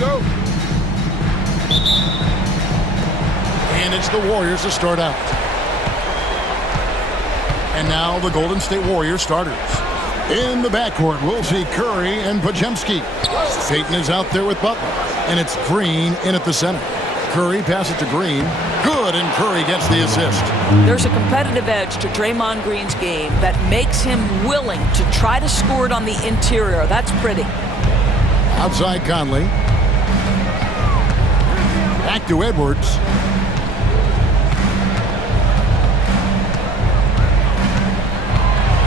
go. And it's the Warriors to start out. And now the Golden State Warriors starters. In the backcourt, we'll see Curry and Podziemski. Payton is out there with Butler. And it's Green in at the center. Curry passes to Green. Good, and Curry gets the assist. There's a competitive edge to Draymond Green's game that makes him willing to try to score it on the interior. That's pretty. Outside Conley. Back to Edwards.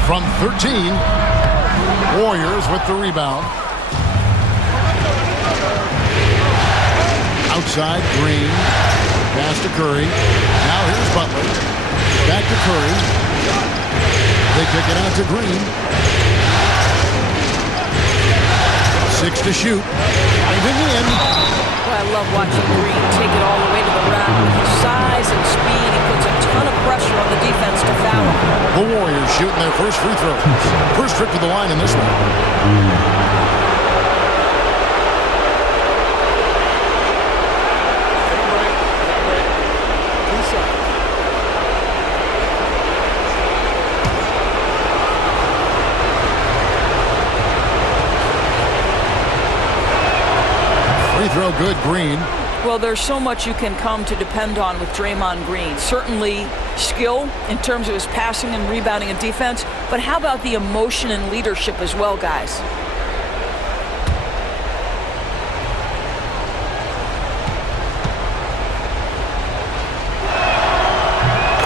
From 13, Warriors with the rebound. Outside, Green. Pass to Curry. Now here's Butler. Back to Curry. They kick it out to Green. 6 to shoot. Diving in. Well, I love watching Green take it all the way to the rack. With his size and speed, he puts a ton of pressure on the defense to foul him. The Warriors shooting their first free throw. First trip to the line in this one. Free throw good, Green. Well, there's so much you can come to depend on with Draymond Green. Certainly skill in terms of his passing and rebounding and defense, but how about the emotion and leadership as well, guys?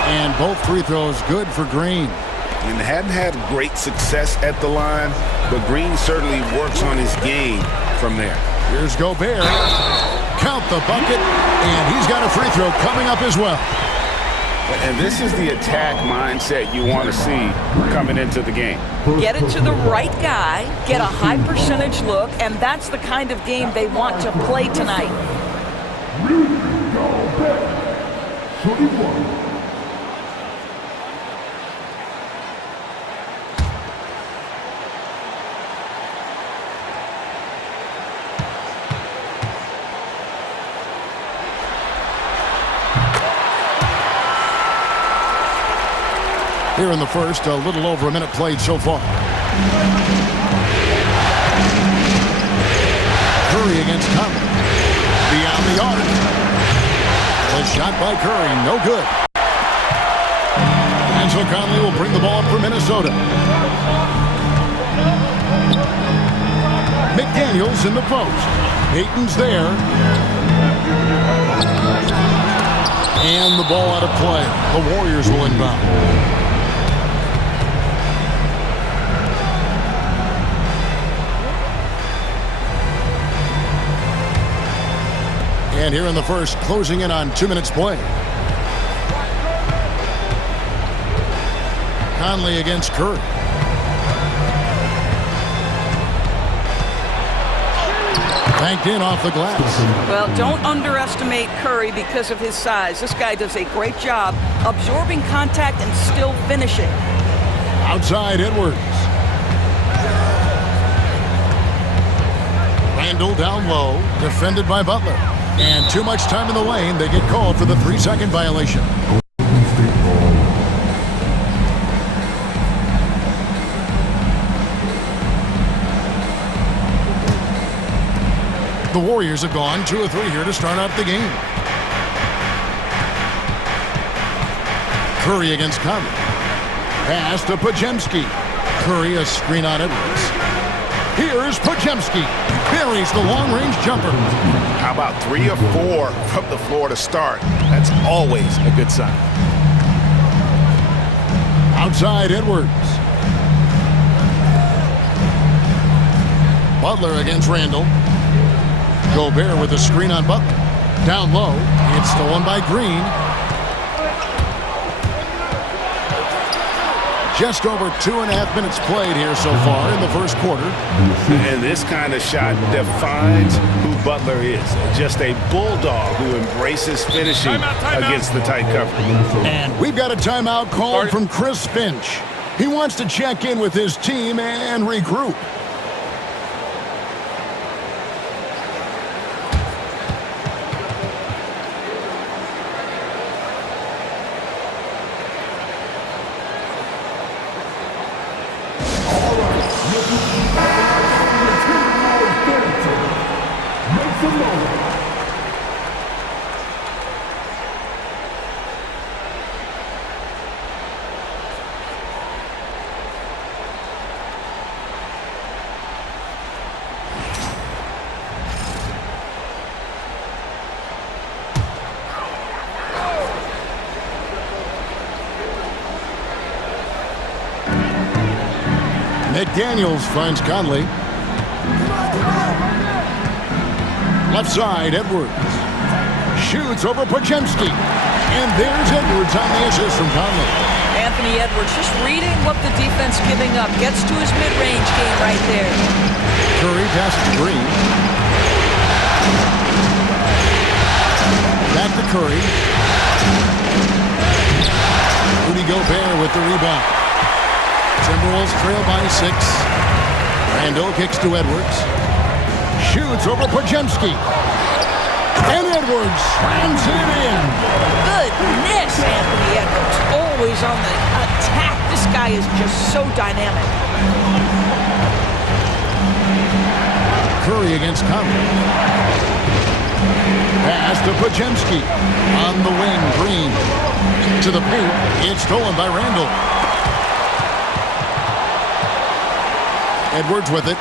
And both free throws good for Green. And hadn't had great success at the line, but Green certainly works on his game from there. Here's Gobert. Count the bucket, and he's got a free throw coming up as well. And this is the attack mindset you want to see coming into the game. Get it to the right guy, get a high percentage look, and that's the kind of game they want to play tonight. Here in the first, a little over a minute played so far. Curry against Conley. Beyond the arc. A shot by Curry, no good. And so Conley will bring the ball up for Minnesota. McDaniels in the post. Payton's there. And the ball out of play. The Warriors will inbound. And here in the first, closing in on 2 minutes play. Conley against Curry. Banked in off the glass. Well, don't underestimate Curry because of his size. This guy does a great job absorbing contact and still finishing. Outside Edwards. Randall down low, defended by Butler. And too much time in the lane, they get called for the 3-second violation. The Warriors have gone 2 of 3 here to start out the game. Curry against Conley. Pass to Podziemski. Curry a screen on Edwards. Here's Podziemski. Buries the long-range jumper. How about 3 or 4 from the floor to start? That's always a good sign. Outside Edwards. Butler against Randall. Gobert with a screen on Butler. Down low. It's stolen by Green. Just over 2.5 minutes played here so far in the first quarter. And this kind of shot defines who Butler is. Just a bulldog who embraces finishing against the tight cover. And we've got a timeout called from Chris Finch. He wants to check in with his team and regroup. McDaniels finds Conley. Left side, Edwards. Shoots over Podziemski. And there's Edwards on the assist from Conley. Anthony Edwards just reading what the defense giving up. Gets to his mid-range game right there. Curry passes to Green. Back to Curry. Rudy Gobert with the rebound. Timberwolves trail by 6. Randall kicks to Edwards. Shoots over Podziemski. And Edwards slams it in. Goodness, Anthony Edwards. Always on the attack. This guy is just so dynamic. Curry against Conley. Pass to Podziemski. On the wing, Green. To the paint. It's stolen by Randall. Edwards with it.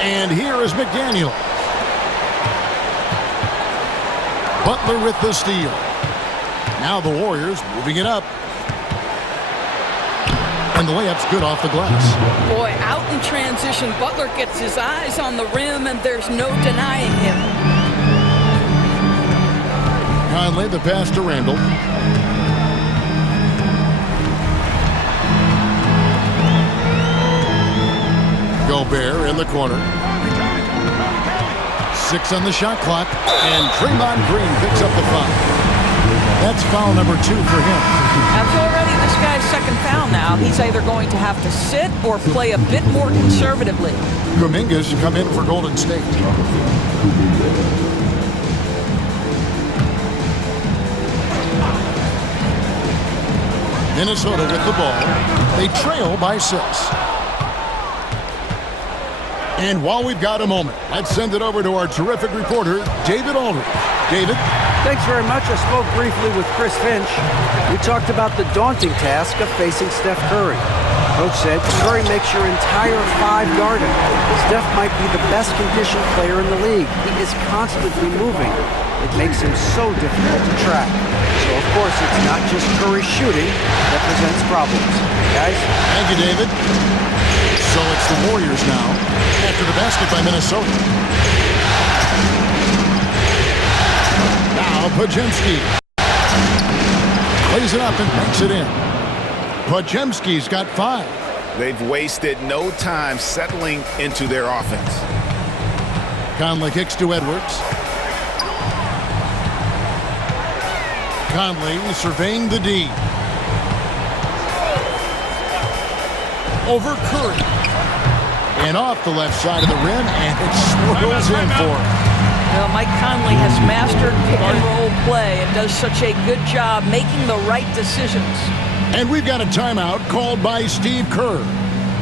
And here is McDaniel. Butler with the steal. Now the Warriors moving it up. And the layup's good off the glass. Boy, out in transition, Butler gets his eyes on the rim, and there's no denying him. Conley, the pass to Randall. Gobert in the corner. 6 on the shot clock. And Draymond Green picks up the foul. That's foul number 2 for him. That's already this guy's second foul now. He's either going to have to sit or play a bit more conservatively. Kuminga's come in for Golden State. Minnesota with the ball. They trail by 6. And while we've got a moment, let's send it over to our terrific reporter, David Aldridge. David? Thanks very much. I spoke briefly with Chris Finch. We talked about the daunting task of facing Steph Curry. Coach said, Curry makes your entire 5-yard. Steph might be the best conditioned player in the league. He is constantly moving. It makes him so difficult to track. So, of course, it's not just Curry shooting that presents problems. Guys? Thank you, David. So it's the Warriors now, after the basket by Minnesota. Now Podziemski plays it up and banks it in. Podziemski's got 5. They've wasted no time settling into their offense. Conley kicks to Edwards. Conley surveying the D. Over Curry. And off the left side of the rim, and it swirls in for him. Well, Mike Conley has mastered pick-and-roll play and does such a good job making the right decisions. And we've got a timeout called by Steve Kerr.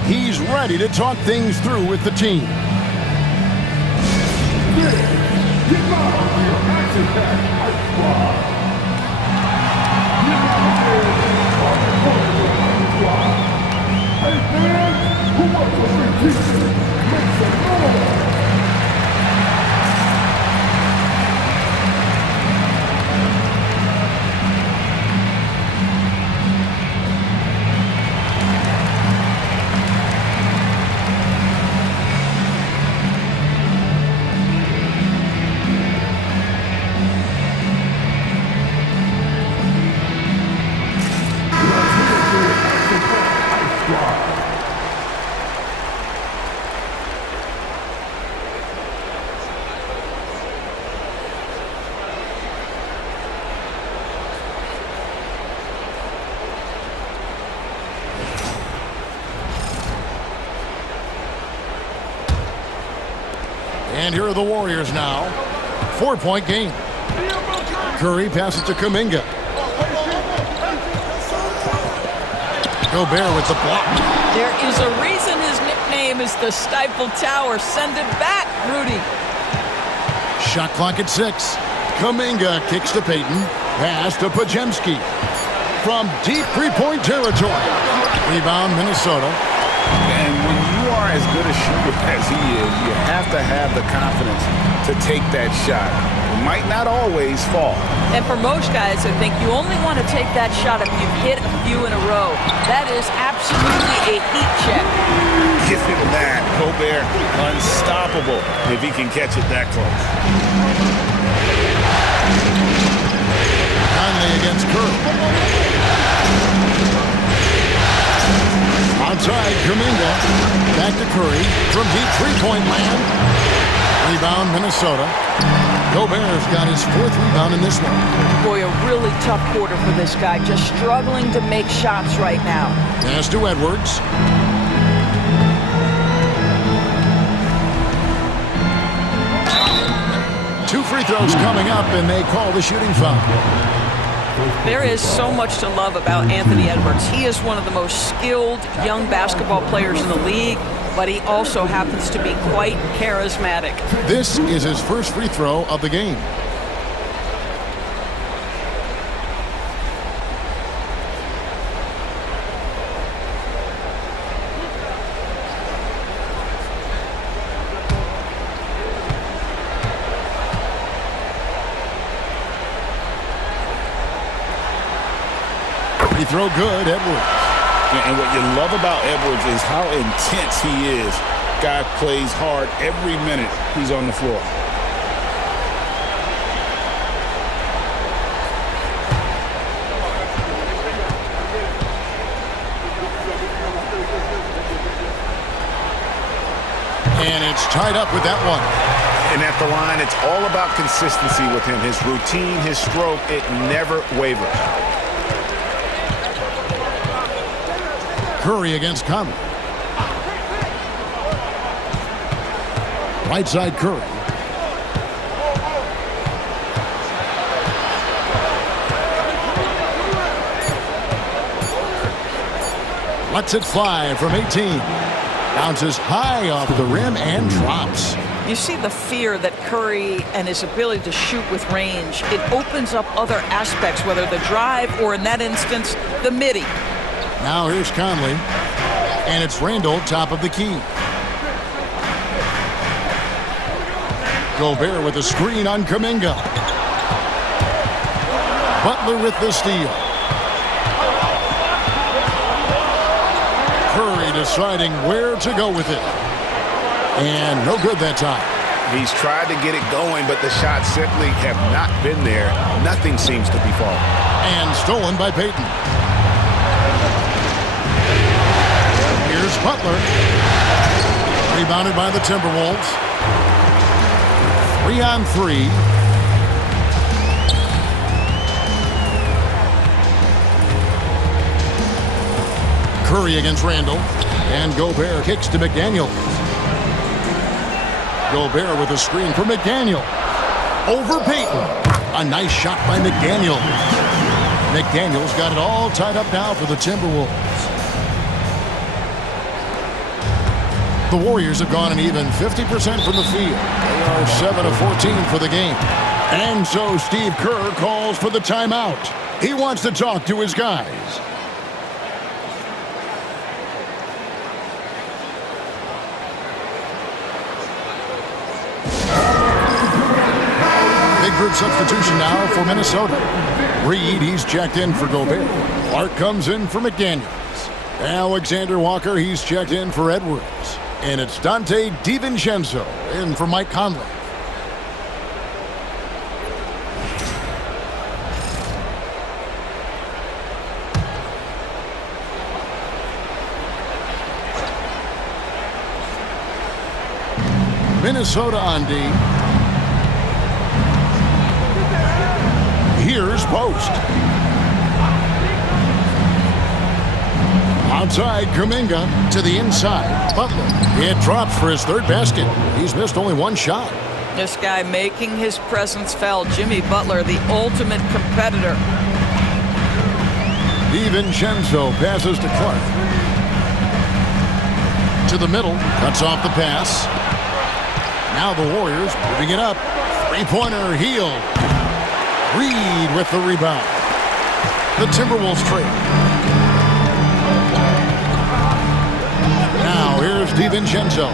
He's ready to talk things through with the team. And here are the Warriors now. 4-point game. Curry passes to Kuminga. Gobert with the block. There is a reason his nickname is the Stifle Tower. Send it back, Rudy. Shot clock at 6. Kuminga kicks to Payton. Pass to Podziemski. From deep 3-point territory. Rebound, Minnesota. And when you are as good a shooter as he is, you have to have the confidence to take that shot. It might not always fall. And for most guys, I think you only want to take that shot if you've hit a few in a row. That is absolutely a heat check. Give him that. Gobert, unstoppable if he can catch it that close. Conley against Curry. Outside, Kuminga. Back to Curry. From deep three-point land. Rebound, Minnesota. Gobert's got his 4th rebound in this one. Boy, a really tough quarter for this guy. Just struggling to make shots right now. Pass to Edwards. Two free throws coming up, and they call the shooting foul. There is so much to love about Anthony Edwards. He is one of the most skilled young basketball players in the league, but he also happens to be quite charismatic. This is his first free throw of the game. Free throw good, Edwards. And what you love about Edwards is how intense he is. Guy plays hard every minute he's on the floor. And it's tied up with that one. And at the line, it's all about consistency with him. His routine, his stroke, it never wavers. Curry against Conley. Right side Curry. Lets it fly from 18. Bounces high off the rim and drops. You see the fear that Curry and his ability to shoot with range. It opens up other aspects, whether the drive or, in that instance, the midi. Now here's Conley. And it's Randall, top of the key. Gobert with a screen on Kuminga. Butler with the steal. Curry deciding where to go with it. And no good that time. He's tried to get it going, but the shots simply have not been there. Nothing seems to be falling. And stolen by Payton. Here's Butler. Rebounded by the Timberwolves. 3-on-3. Curry against Randall. And Gobert kicks to McDaniel. Gobert with a screen for McDaniel. Over Payton. A nice shot by McDaniel. McDaniel's got it all tied up now for the Timberwolves. The Warriors have gone an even 50% from the field. They are 7 of 14 for the game. And so Steve Kerr calls for the timeout. He wants to talk to his guys. Big group substitution now for Minnesota. Reed, he's checked in for Gobert. Clark comes in for McDaniels. Alexander Walker, he's checked in for Edwards. And it's Dante DiVincenzo in for Mike Conley. Minnesota on D. Here's Post. Outside, Kuminga to the inside. Butler. It drops for his 3rd basket. He's missed only 1 shot. This guy making his presence felt. Jimmy Butler, the ultimate competitor. DiVincenzo passes to Clark. To the middle. Cuts off the pass. Now the Warriors moving it up. 3-pointer heel. Reed with the rebound. The Timberwolves trade. Now here's DiVincenzo.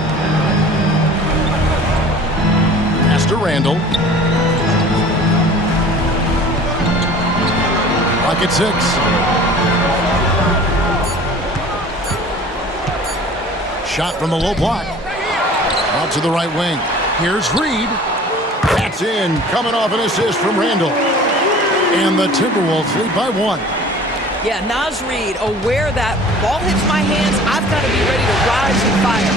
to Randall. Clock at 6. Shot from the low block. Out to the right wing. Here's Reed. That's in. Coming off an assist from Randall. And the Timberwolves lead by 1. Yeah, Naz Reid, aware that ball hits my hands, I've got to be ready to rise and fire.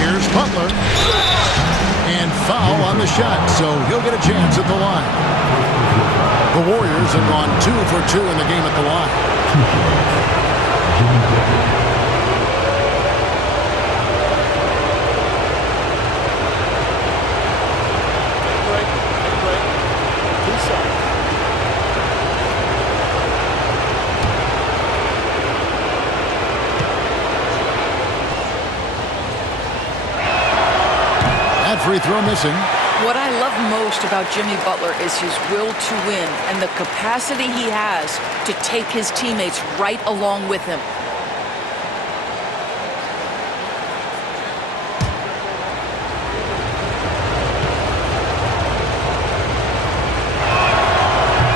Here's Butler. And foul on the shot, so he'll get a chance at the line. The Warriors have gone 2 for 2 in the game at the line. Free throw missing. What I love most about Jimmy Butler is his will to win and the capacity he has to take his teammates right along with him.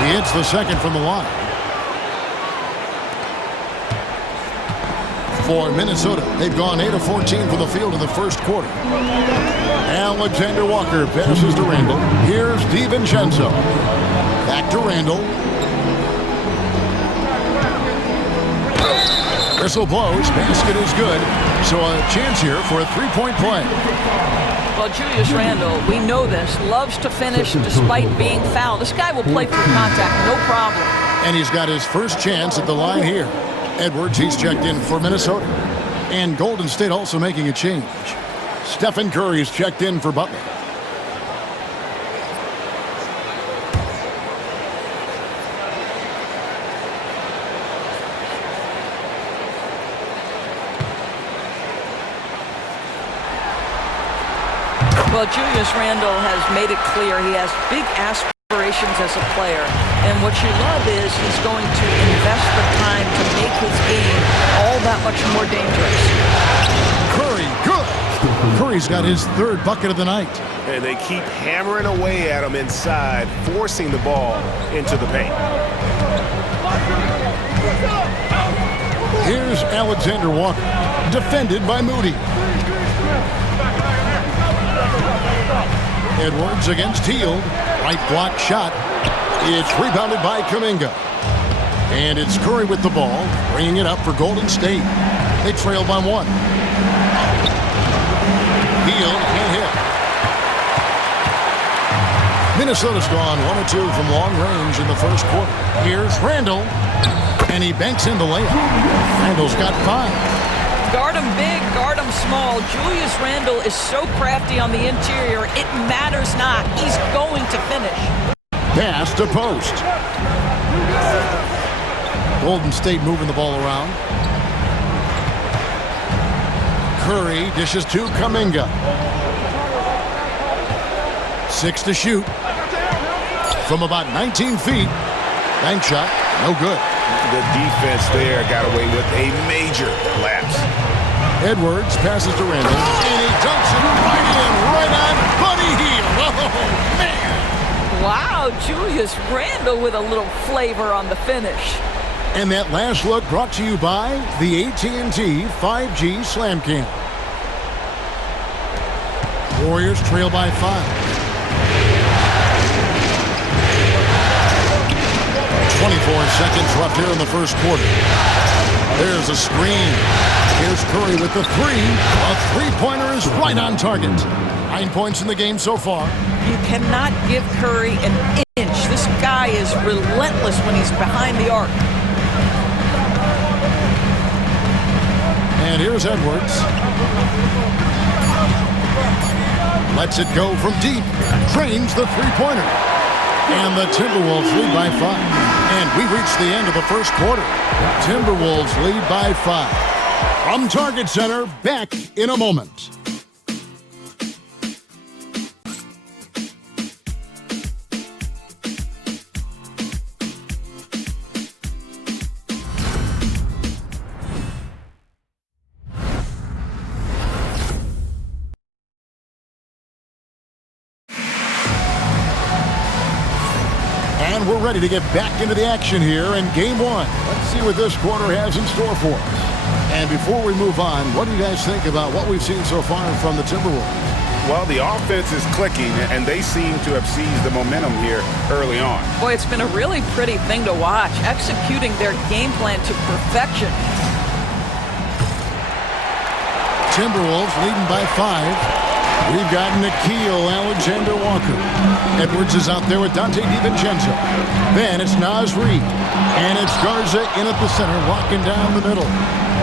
He hits the second from the line. For Minnesota, they've gone 8 of 14 from the field in the first quarter. Alexander Walker passes to Randall. Here's DiVincenzo. Back to Randall. Whistle blows. Basket is good. So a chance here for a three-point play. Well, Julius Randle, we know this, loves to finish despite being fouled. This guy will play through contact, no problem. And he's got his first chance at the line here. Edwards, he's checked in for Minnesota. And Golden State also making a change. Stephen Curry's checked in for Butler. Well, Julius Randle has made it clear he has big aspirations as a player. And what you love is he's going to invest the time to make his game all that much more dangerous. Curry, good. Curry's got his third bucket of the night. And they keep hammering away at him inside, forcing the ball into the paint. Here's Alexander Walker, defended by Moody. Edwards against Hield. Right block shot. It's rebounded by Kuminga. And it's Curry with the ball, bringing it up for Golden State. They trail by 1. Hield can't hit. Minnesota's gone 1 of 2 from long range in the first quarter. Here's Randall. And he banks in the layup. Randall's got 5. Guard him big, guard him small. Julius Randle is so crafty on the interior, it matters not. He's going to finish. Pass to post. Golden State moving the ball around. Curry dishes to Kuminga. 6 to shoot. From about 19 feet. Bank shot, no good. The defense there got away with a major lapse. Edwards passes to Randall, and he dunks it right in, right on Buddy Hield. Oh, man. Wow, Julius Randle with a little flavor on the finish. And that last look brought to you by the AT&T 5G Slam Cam. Warriors trail by 5. 24 seconds left here in the first quarter. There's a screen. Here's Curry with the 3. A three-pointer is right on target. 9 points in the game so far. You cannot give Curry an inch. This guy is relentless when he's behind the arc. And here's Edwards. Lets it go from deep. Drains the three-pointer. And the Timberwolves lead by 5. And we reached the end of the first quarter. Timberwolves lead by 5. From Target Center, back in a moment. And we're ready to get back into the action here in Game 1. Let's see what this quarter has in store for us. And before we move on, what do you guys think about what we've seen so far from the Timberwolves? Well, the offense is clicking, and they seem to have seized the momentum here early on. Boy, it's been a really pretty thing to watch, executing their game plan to perfection. Timberwolves leading by 5. We've got Nickeil Alexander-Walker. Edwards is out there with Dante DiVincenzo. Then it's Naz Reid. And it's Garza in at the center, locking down the middle.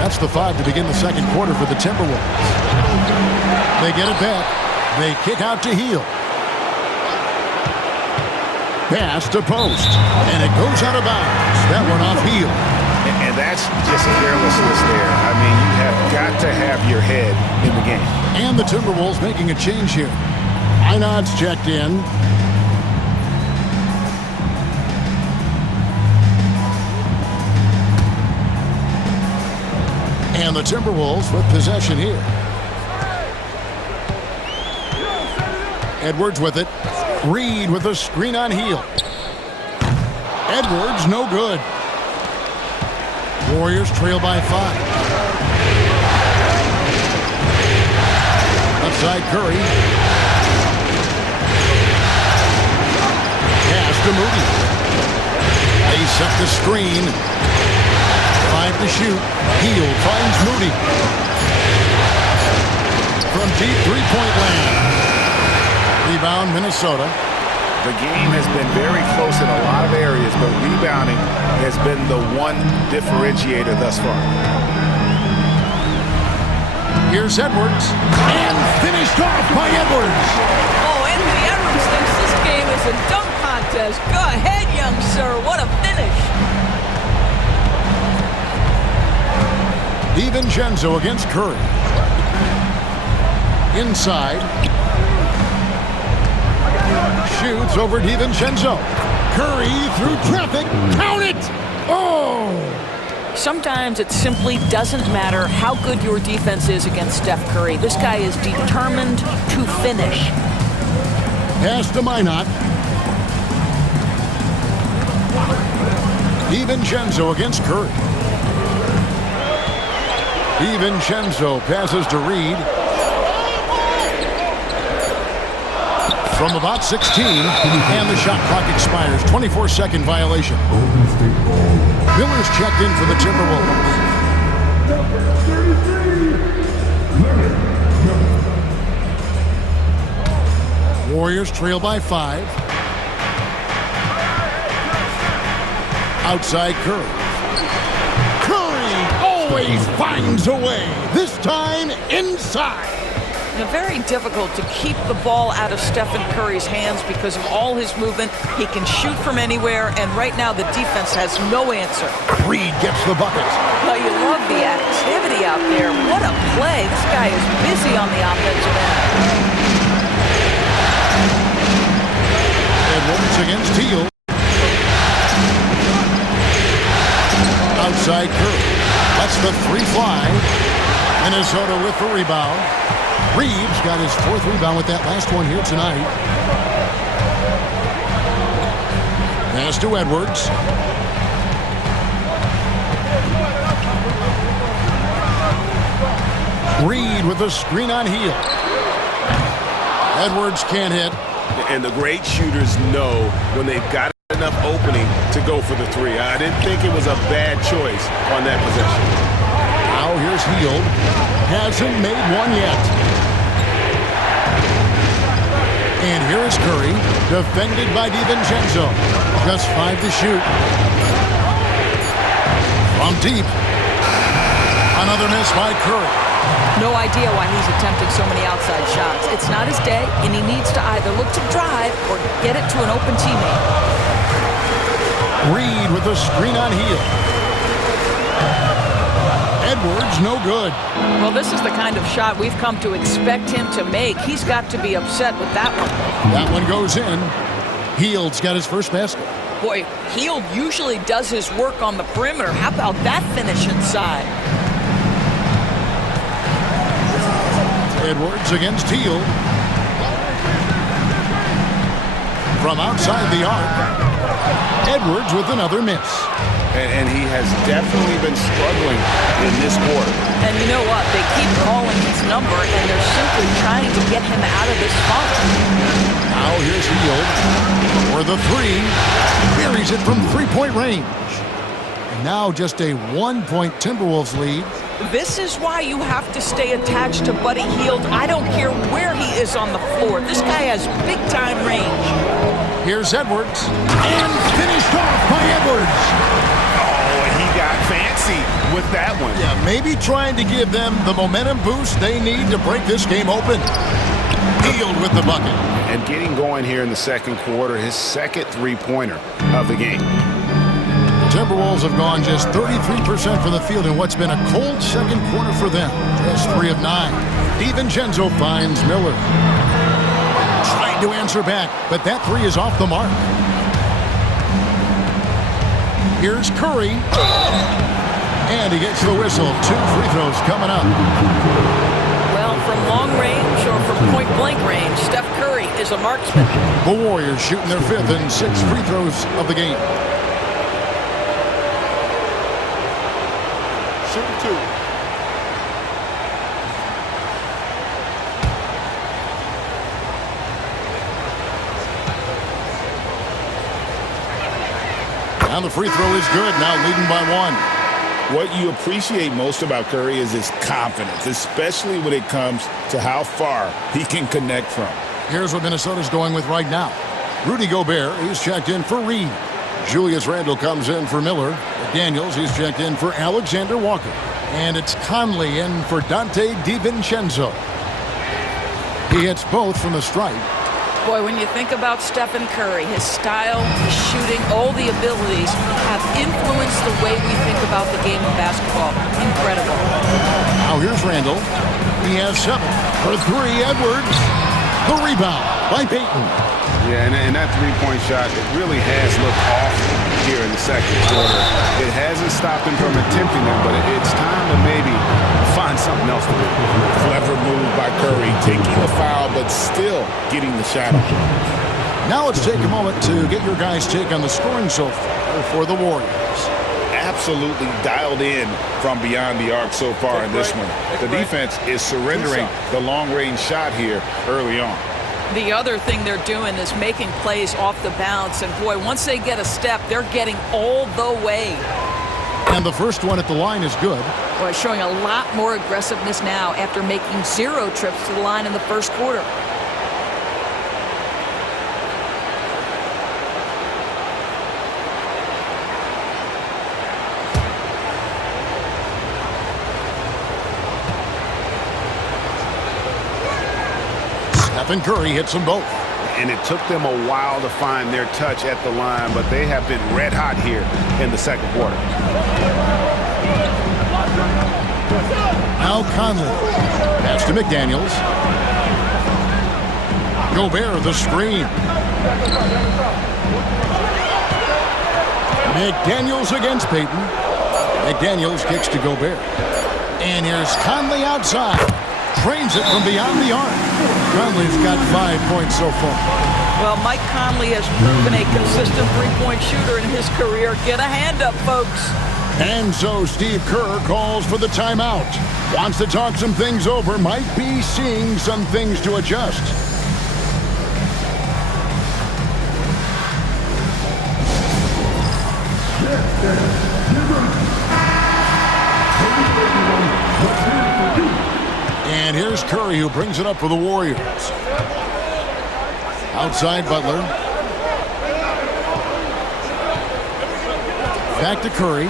That's the 5 to begin the second quarter for the Timberwolves. They get it back. They kick out to Hield. Pass to Post. And it goes out of bounds. That one off Hield. And that's just carelessness there. I mean, you have got to have your head in the game. And the Timberwolves making a change here. Einod's checked in. And the Timberwolves with possession here. Edwards with it. Reid with a screen on Hield. Edwards no good. Warriors trail by 5. Outside Curry. Pass to Moody. They set the screen. 5 to shoot. Hield finds Moody. From deep three-point land. Rebound Minnesota. The game has been very close in a lot of areas, but rebounding has been the one differentiator thus far. Here's Edwards, and finished off by Edwards. Oh, Anthony Edwards thinks this game is a dunk contest. Go ahead, young sir. What a finish. DiVincenzo against Curry. Inside. Shoots over DiVincenzo. Curry through traffic. Count it! Oh! Sometimes it simply doesn't matter how good your defense is against Steph Curry. This guy is determined to finish. Pass to Minot. DiVincenzo against Curry. DiVincenzo passes to Reid. From about 16, and the shot clock expires. 24-second violation. Miller's checked in for the Timberwolves. Warriors trail by 5. Outside Curry. Curry always finds a way. This time inside. Very difficult to keep the ball out of Stephen Curry's hands because of all his movement. He can shoot from anywhere, and right now the defense has no answer. Reid gets the bucket. Well, you love the activity out there. What a play. This guy is busy on the offensive end. Edwards against Hield. Outside Curry. That's the 3 fly. Minnesota with the rebound. Reeves got his 4th rebound with that last one here tonight. Pass to Edwards. Reid with a screen on Hield. Edwards can't hit. And the great shooters know when they've got enough opening to go for the 3. I didn't think it was a bad choice on that possession. Now here's Hield. Hasn't made one yet. And here is Curry, defended by DiVincenzo. Just 5 to shoot. From deep. Another miss by Curry. No idea why he's attempting so many outside shots. It's not his day, and he needs to either look to drive or get it to an open teammate. Reid with a screen on Hield. Edwards, no good. Well, this is the kind of shot we've come to expect him to make. He's got to be upset with that one. That one goes in. Hield's got his first basket. Boy, Hield usually does his work on the perimeter. How about that finish inside? Edwards against Hield. From outside the arc. Edwards with another miss. And he has definitely been struggling in this quarter. And you know what? They keep calling his number, and they're simply trying to get him out of this funk. Now here's Hield for the three. Buries it from three-point range. And now just a 1-point Timberwolves lead. This is why you have to stay attached to Buddy Hield. I don't care where he is on the floor. This guy has big-time range. Here's Edwards. And finished off by Edwards. Oh, and he got fancy with that one. Yeah, maybe trying to give them the momentum boost they need to break this game open. Hield with the bucket. And getting going here in the second quarter, his second three-pointer of the game. Timberwolves have gone just 33% from the field in what's been a cold second quarter for them. Just 3 of 9. DiVincenzo finds Miller. Trying to answer back, but that three is off the mark. Here's Curry. And he gets the whistle. 2 free throws coming up. Well, from long range or from point-blank range, Steph Curry is a marksman. The Warriors shooting their 5th and 6th free throws of the game. Shooting 2. And the free throw is good, now leading by 1. What you appreciate most about Curry is his confidence, especially when it comes to how far he can connect from. Here's what Minnesota's going with right now. Rudy Gobert, he's checked in for Reed. Julius Randle comes in for Miller. Daniels, he's checked in for Alexander Walker. And it's Conley in for Dante DiVincenzo. He hits both from the stripe. Boy, when you think about Stephen Curry, his style, his shooting, all the abilities have influenced the way we think about the game of basketball. Incredible. Now here's Randle. He has 7 for 3. Edwards. The rebound by Payton. Yeah, and that three-point shot, it really has looked off here in the second quarter. It hasn't stopped him from attempting them, but it's time to maybe find something else to do. Clever move by Curry, taking the foul, but still getting the shot off. Now let's take a moment to get your guys' take on the scoring so far for the Warriors. Absolutely dialed in from beyond the arc so far in this one. The defense is surrendering the long-range shot here early on. The other thing they're doing is making plays off the bounce. And, boy, once they get a step, they're getting all the way. And the first one at the line is good. Boy, showing a lot more aggressiveness now after making 0 trips to the line in the first quarter. Stephen Curry hits them both. And it took them a while to find their touch at the line, but they have been red hot here in the second quarter. Now Conley. Pass to McDaniels. Gobert the screen. McDaniels against Payton. McDaniels kicks to Gobert. And here's Conley outside. Trains it from beyond the arc. Conley's got 5 points so far. Well, Mike Conley has proven a consistent three-point shooter in his career. Get a hand up, folks. And so Steve Kerr calls for the timeout. Wants to talk some things over. Might be seeing some things to adjust. And here's Curry, who brings it up for the Warriors. Outside Butler. Back to Curry.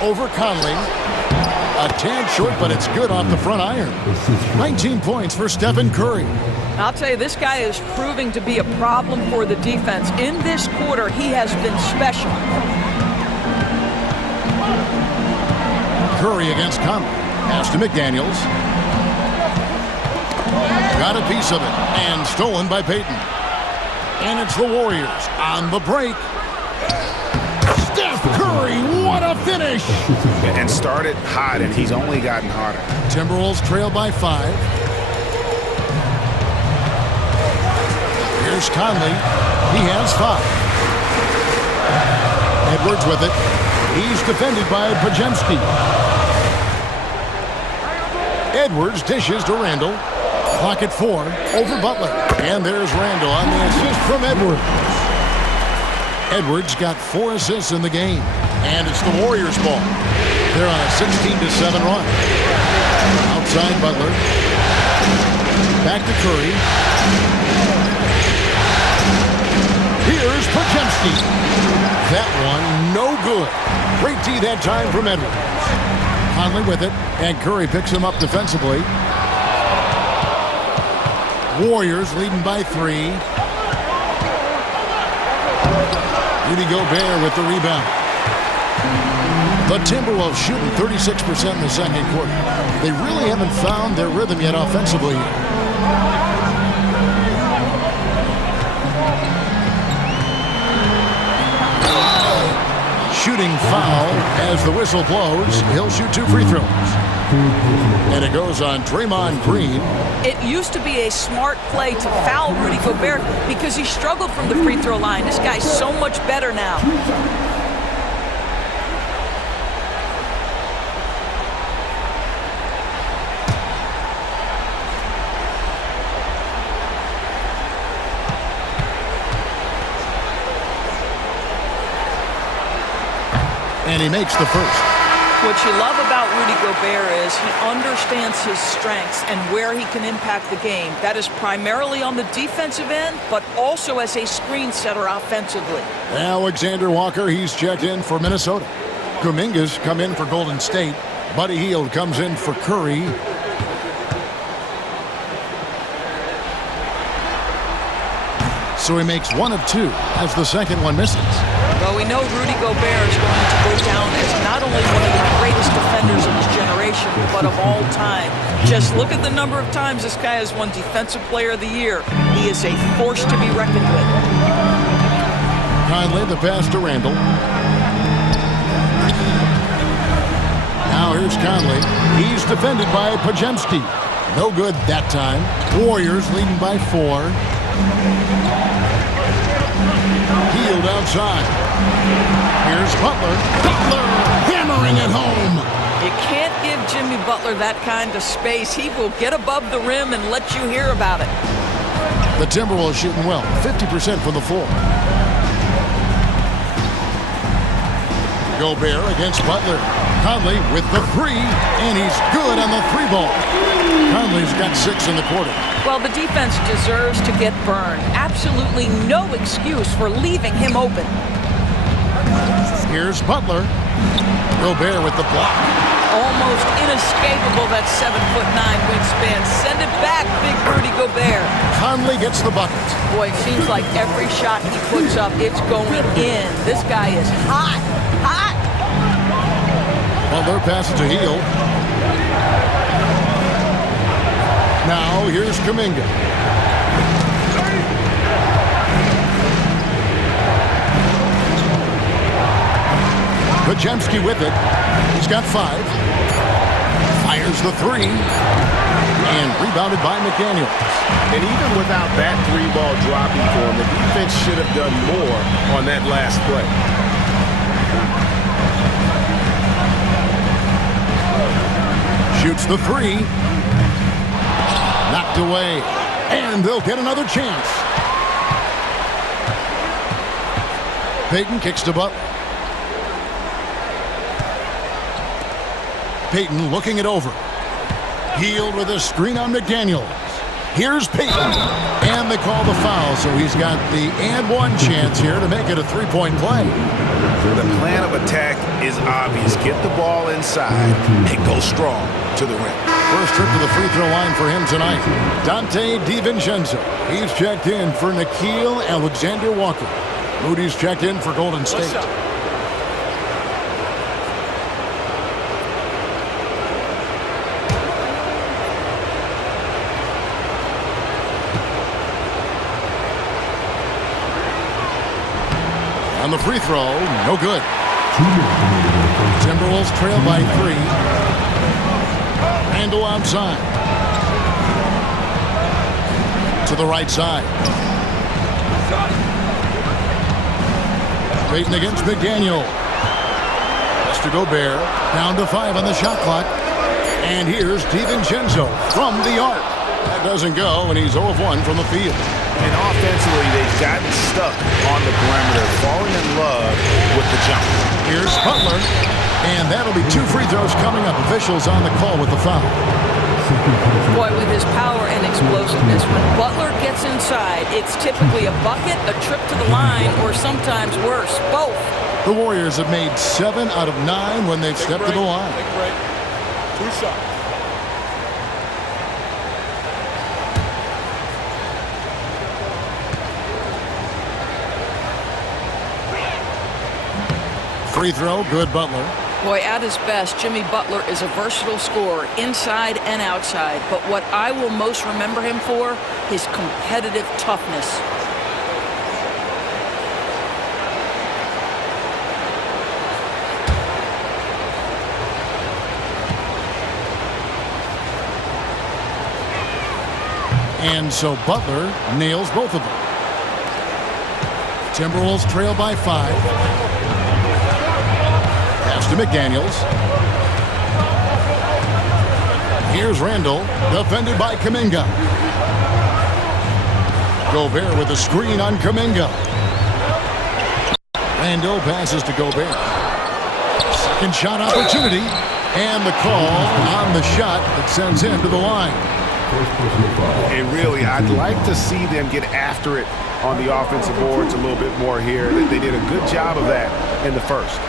Over Conley. A tad short, but it's good off the front iron. 19 points for Stephen Curry. I'll tell you, this guy is proving to be a problem for the defense. In this quarter, he has been special. Curry against Conley. Pass to McDaniels. Got a piece of it. And stolen by Payton. And it's the Warriors on the break. Steph Curry, what a finish! And started hot, and he's only gotten hotter. Timberwolves trail by 5. Here's Conley. He has 5. Edwards with it. He's defended by Podziemski. Edwards dishes to Randall. Clock at 4 over Butler. And there's Randall on the assist from Edwards. Edwards got 4 assists in the game. And it's the Warriors' ball. They're on a 16-7 run. Outside Butler. Back to Curry. Here's Podziemski. That one, no good. Great D that time from Edwards. Conley with it, and Curry picks him up defensively. Warriors leading by 3. Rudy Gobert with the rebound. The Timberwolves shooting 36% in the second quarter. They really haven't found their rhythm yet offensively here. Shooting foul as the whistle blows. He'll shoot 2 free throws. And it goes on Draymond Green. It used to be a smart play to foul Rudy Gobert because he struggled from the free throw line. This guy's so much better now. And he makes the first. What you love about Rudy Gobert is he understands his strengths and where he can impact the game. That is primarily on the defensive end, but also as a screen setter offensively. Alexander Walker, he's checked in for Minnesota. Kuminga's come in for Golden State. Buddy Hield comes in for Curry. So he makes 1 of 2 as the second one misses. Well, we know Rudy Gobert is going to go down as not only one of the greatest defenders of his generation, but of all time. Just look at the number of times this guy has won Defensive Player of the Year. He is a force to be reckoned with. Conley, the pass to Randall. Now here's Conley. He's defended by Podziemski. No good that time. Warriors leading by 4. Hield outside. Here's Butler. Butler hammering it home. You can't give Jimmy Butler that kind of space. He will get above the rim and let you hear about it. The Timberwolves shooting well, 50% from the floor. Gobert against Butler. Conley with the 3, and he's good on the 3 ball. Conley's got 6 in the quarter. Well, the defense deserves to get burned. Absolutely no excuse for leaving him open. Here's Butler. Gobert with the block. Almost inescapable, that 7'9" wingspan. Send it back, big Rudy Gobert. Conley gets the bucket. Boy, it seems like every shot he puts up, it's going in. This guy is hot, hot. Butler passes to Hield. Now here's Kuminga. Podziemski with it. He's got 5. Fires the 3. And rebounded by McDaniels. And even without that 3-ball dropping for him, the defense should have done more on that last play. Shoots the 3. Knocked away. And they'll get another chance. Payton kicks to Butler. Payton looking it over. Hield with a screen on McDaniels. Here's Payton. And they call the foul, so he's got the and 1 chance here to make it a 3-point play. The plan of attack is obvious. Get the ball inside and go strong to the rim. First trip to the free throw line for him tonight. Dante DiVincenzo. He's checked in for Nickeil Alexander-Walker. Moody's checked in for Golden State. On the free throw, no good. Timberwolves trail by 3. Randall outside. To the right side. Payton against McDaniel. Pass to Gobert. Down to 5 on the shot clock. And here's DiVincenzo from the arc. That doesn't go, and he's 0 of 1 from the field. And offensively, they've gotten stuck on the perimeter, falling in love with the jump. Here's Butler. And that'll be 2 free throws coming up. Officials on the call with the foul. Boy, with his power and explosiveness, when Butler gets inside, it's typically a bucket, a trip to the line, or sometimes worse, both. The Warriors have made 7 out of 9 when they've stepped to the line. 2 shots. Free throw, good Butler. Boy, at his best, Jimmy Butler is a versatile scorer, inside and outside. But what I will most remember him for, his competitive toughness. And so Butler nails both of them. Timberwolves trail by 5. Pass to McDaniels. Here's Randall, defended by Kuminga. Gobert with a screen on Kuminga. Randall passes to Gobert. Second shot opportunity. And the call on the shot that sends him to the line. And really, I'd like to see them get after it on the offensive boards a little bit more here. They did a good job of that in the first.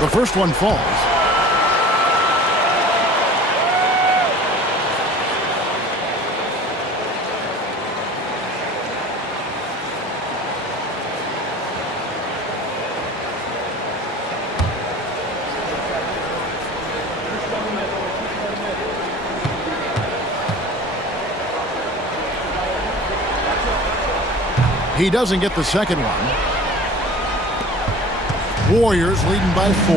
The first one falls. He doesn't get the second one. Warriors leading by 4.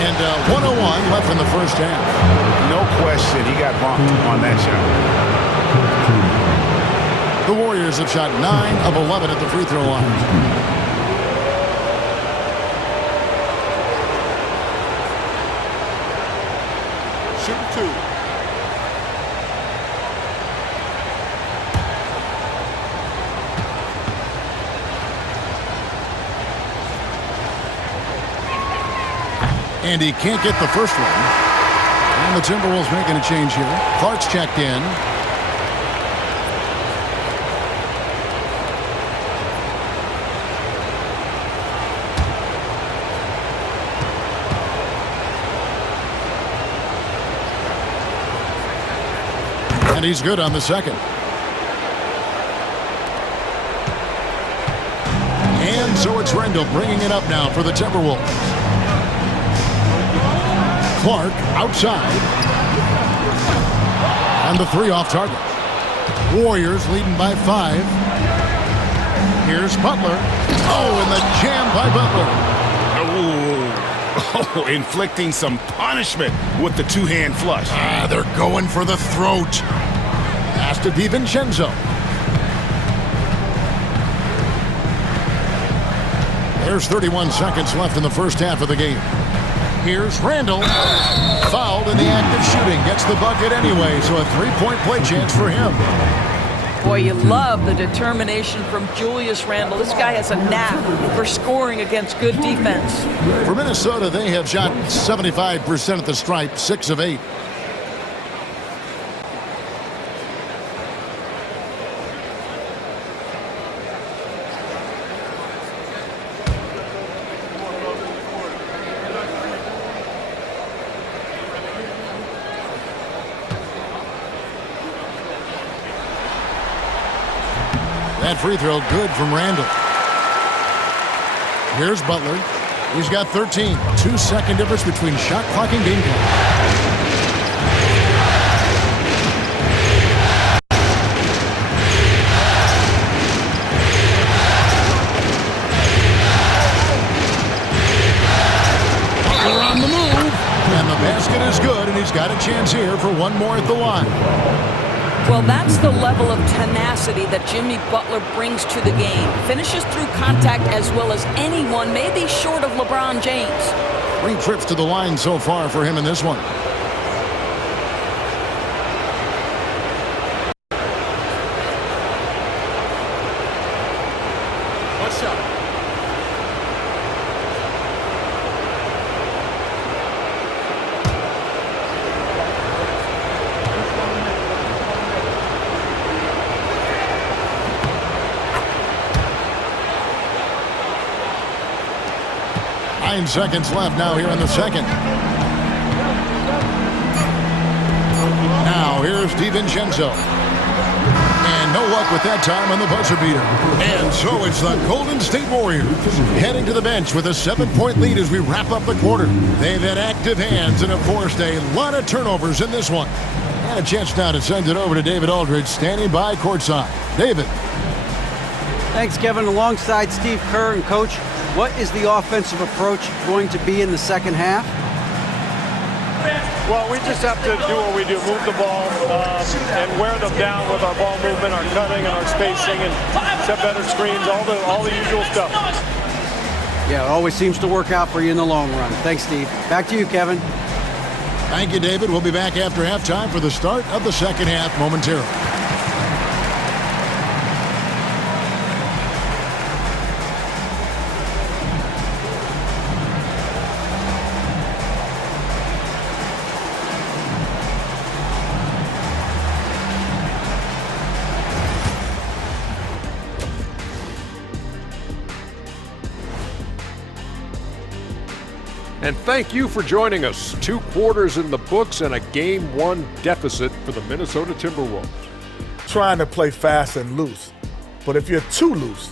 And 1:01 left in the first half. No question, he got bumped on that shot. The Warriors have shot 9 of 11 at the free throw line. Shoot 2. And he can't get the first one. And the Timberwolves making a change here. Clark's checked in. And he's good on the second. And so it's Randall bringing it up now for the Timberwolves. Clark outside. And the 3 off target. Warriors leading by 5. Here's Butler. Oh, and the jam by Butler. Oh, inflicting some punishment with the 2-hand flush. They're going for the throat. Pass to DiVincenzo. There's 31 seconds left in the first half of the game. Here's Randall. Fouled in the act of shooting. Gets the bucket anyway, so a 3-point play chance for him. Boy, you love the determination from Julius Randle. This guy has a knack for scoring against good defense. For Minnesota, they have shot 75% at the stripe, 6 of 8. That free throw good from Randall. Here's Butler. He's got 13. 2-second difference between shot clock and game clock. basket is good, and he's got a chance here for one more at the line. Well, that's the level of tenacity that Jimmy Butler brings to the game. Finishes through contact as well as anyone, maybe short of LeBron James. 3 trips to the line so far for him in this one. What's up? Nine seconds left now here in the second. Now here's DiVincenzo. And no luck with that time on the buzzer beater. And so it's the Golden State Warriors heading to the bench with a 7-point lead as we wrap up the quarter. They've had active hands and have forced a lot of turnovers in this one. And a chance now to send it over to David Aldridge standing by courtside. David. Thanks, Kevin. Alongside Steve Kerr and Coach, what is the offensive approach going to be in the second half? Well, we just have to do what we do, move the ball and wear them down with our ball movement, our cutting, and our spacing, and set better screens, all the usual stuff. Yeah, it always seems to work out for you in the long run. Thanks, Steve. Back to you, Kevin. Thank you, David. We'll be back after halftime for the start of the second half momentarily. And thank you for joining us. 2 quarters in the books and a Game 1 deficit for the Minnesota Timberwolves. Trying to play fast and loose. But if you're too loose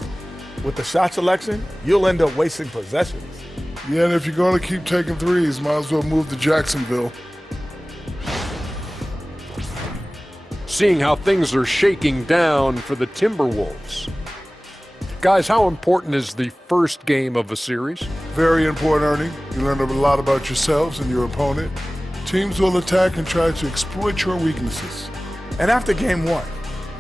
with the shot selection, you'll end up wasting possessions. Yeah, and if you're going to keep taking threes, might as well move to Jacksonville. Seeing how things are shaking down for the Timberwolves. Guys, how important is the first game of a series? Very important, Ernie. You learn a lot about yourselves and your opponent. Teams will attack and try to exploit your weaknesses. And after game 1,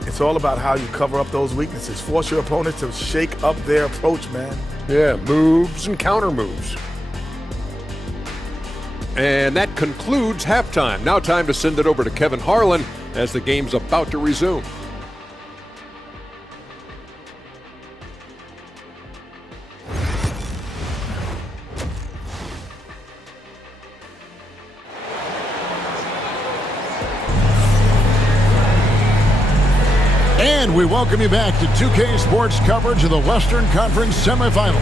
it's all about how you cover up those weaknesses. Force your opponent to shake up their approach, man. Yeah, moves and counter moves. And that concludes halftime. Now time to send it over to Kevin Harlan as the game's about to resume. And we welcome you back to 2K Sports coverage of the Western Conference Semifinals.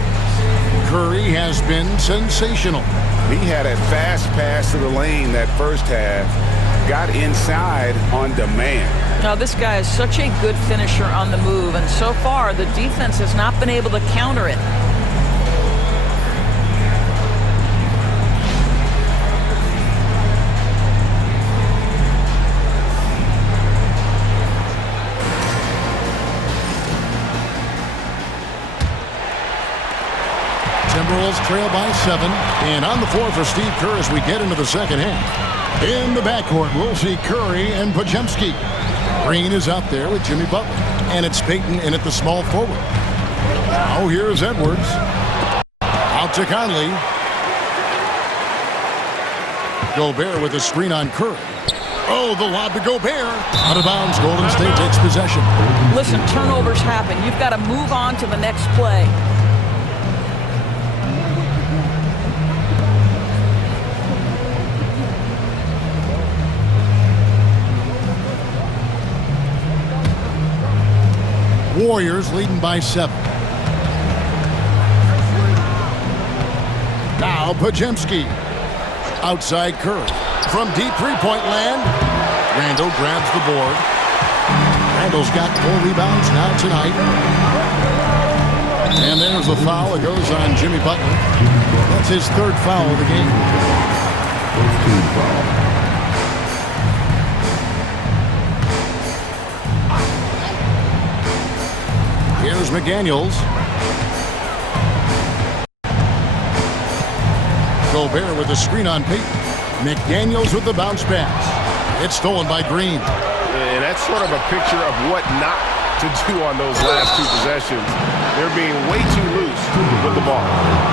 Curry has been sensational. He had a fast pass to the lane that first half, got inside on demand. Now, this guy is such a good finisher on the move, and so far the defense has not been able to counter it. Timberwolves trail by 7. And on the floor for Steve Kerr as we get into the second half. In the backcourt, we'll see Curry and Podziemski. Green is out there with Jimmy Butler. And it's Payton in at the small forward. Now here's Edwards. Out to Conley. Gobert with a screen on Curry. Oh, the lob to Gobert. Out of bounds. Golden State takes possession. Listen, turnovers happen. You've got to move on to the next play. Warriors leading by 7. Now Podziemski. Outside Curry. From deep three-point land. Randall grabs the board. Randall's got 4 rebounds now tonight. And there's the foul. It goes on Jimmy Butler. That's his 3rd foul of the game. 15 foul. Here's McDaniels. Gobert with a screen on Payton. McDaniels with the bounce pass. It's stolen by Green. And that's sort of a picture of what not to do on those last two possessions. They're being way too loose with the ball.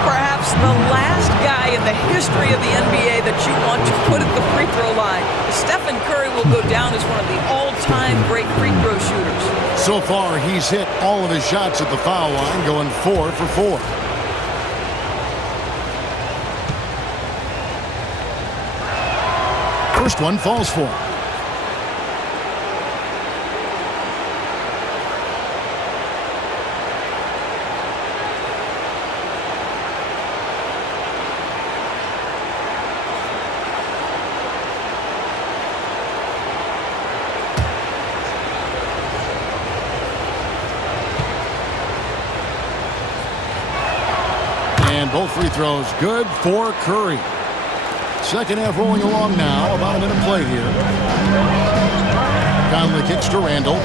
Perhaps the last guy in the history of the NBA that you want to put at the free throw line. Stephen Curry will go down as one of the all-time great free throw shooters. So far, he's hit all of his shots at the foul line, going 4 for 4. First one falls for him. And both free throws good for Curry. Second half rolling along now. About a minute play here. Conley kicks to Randall.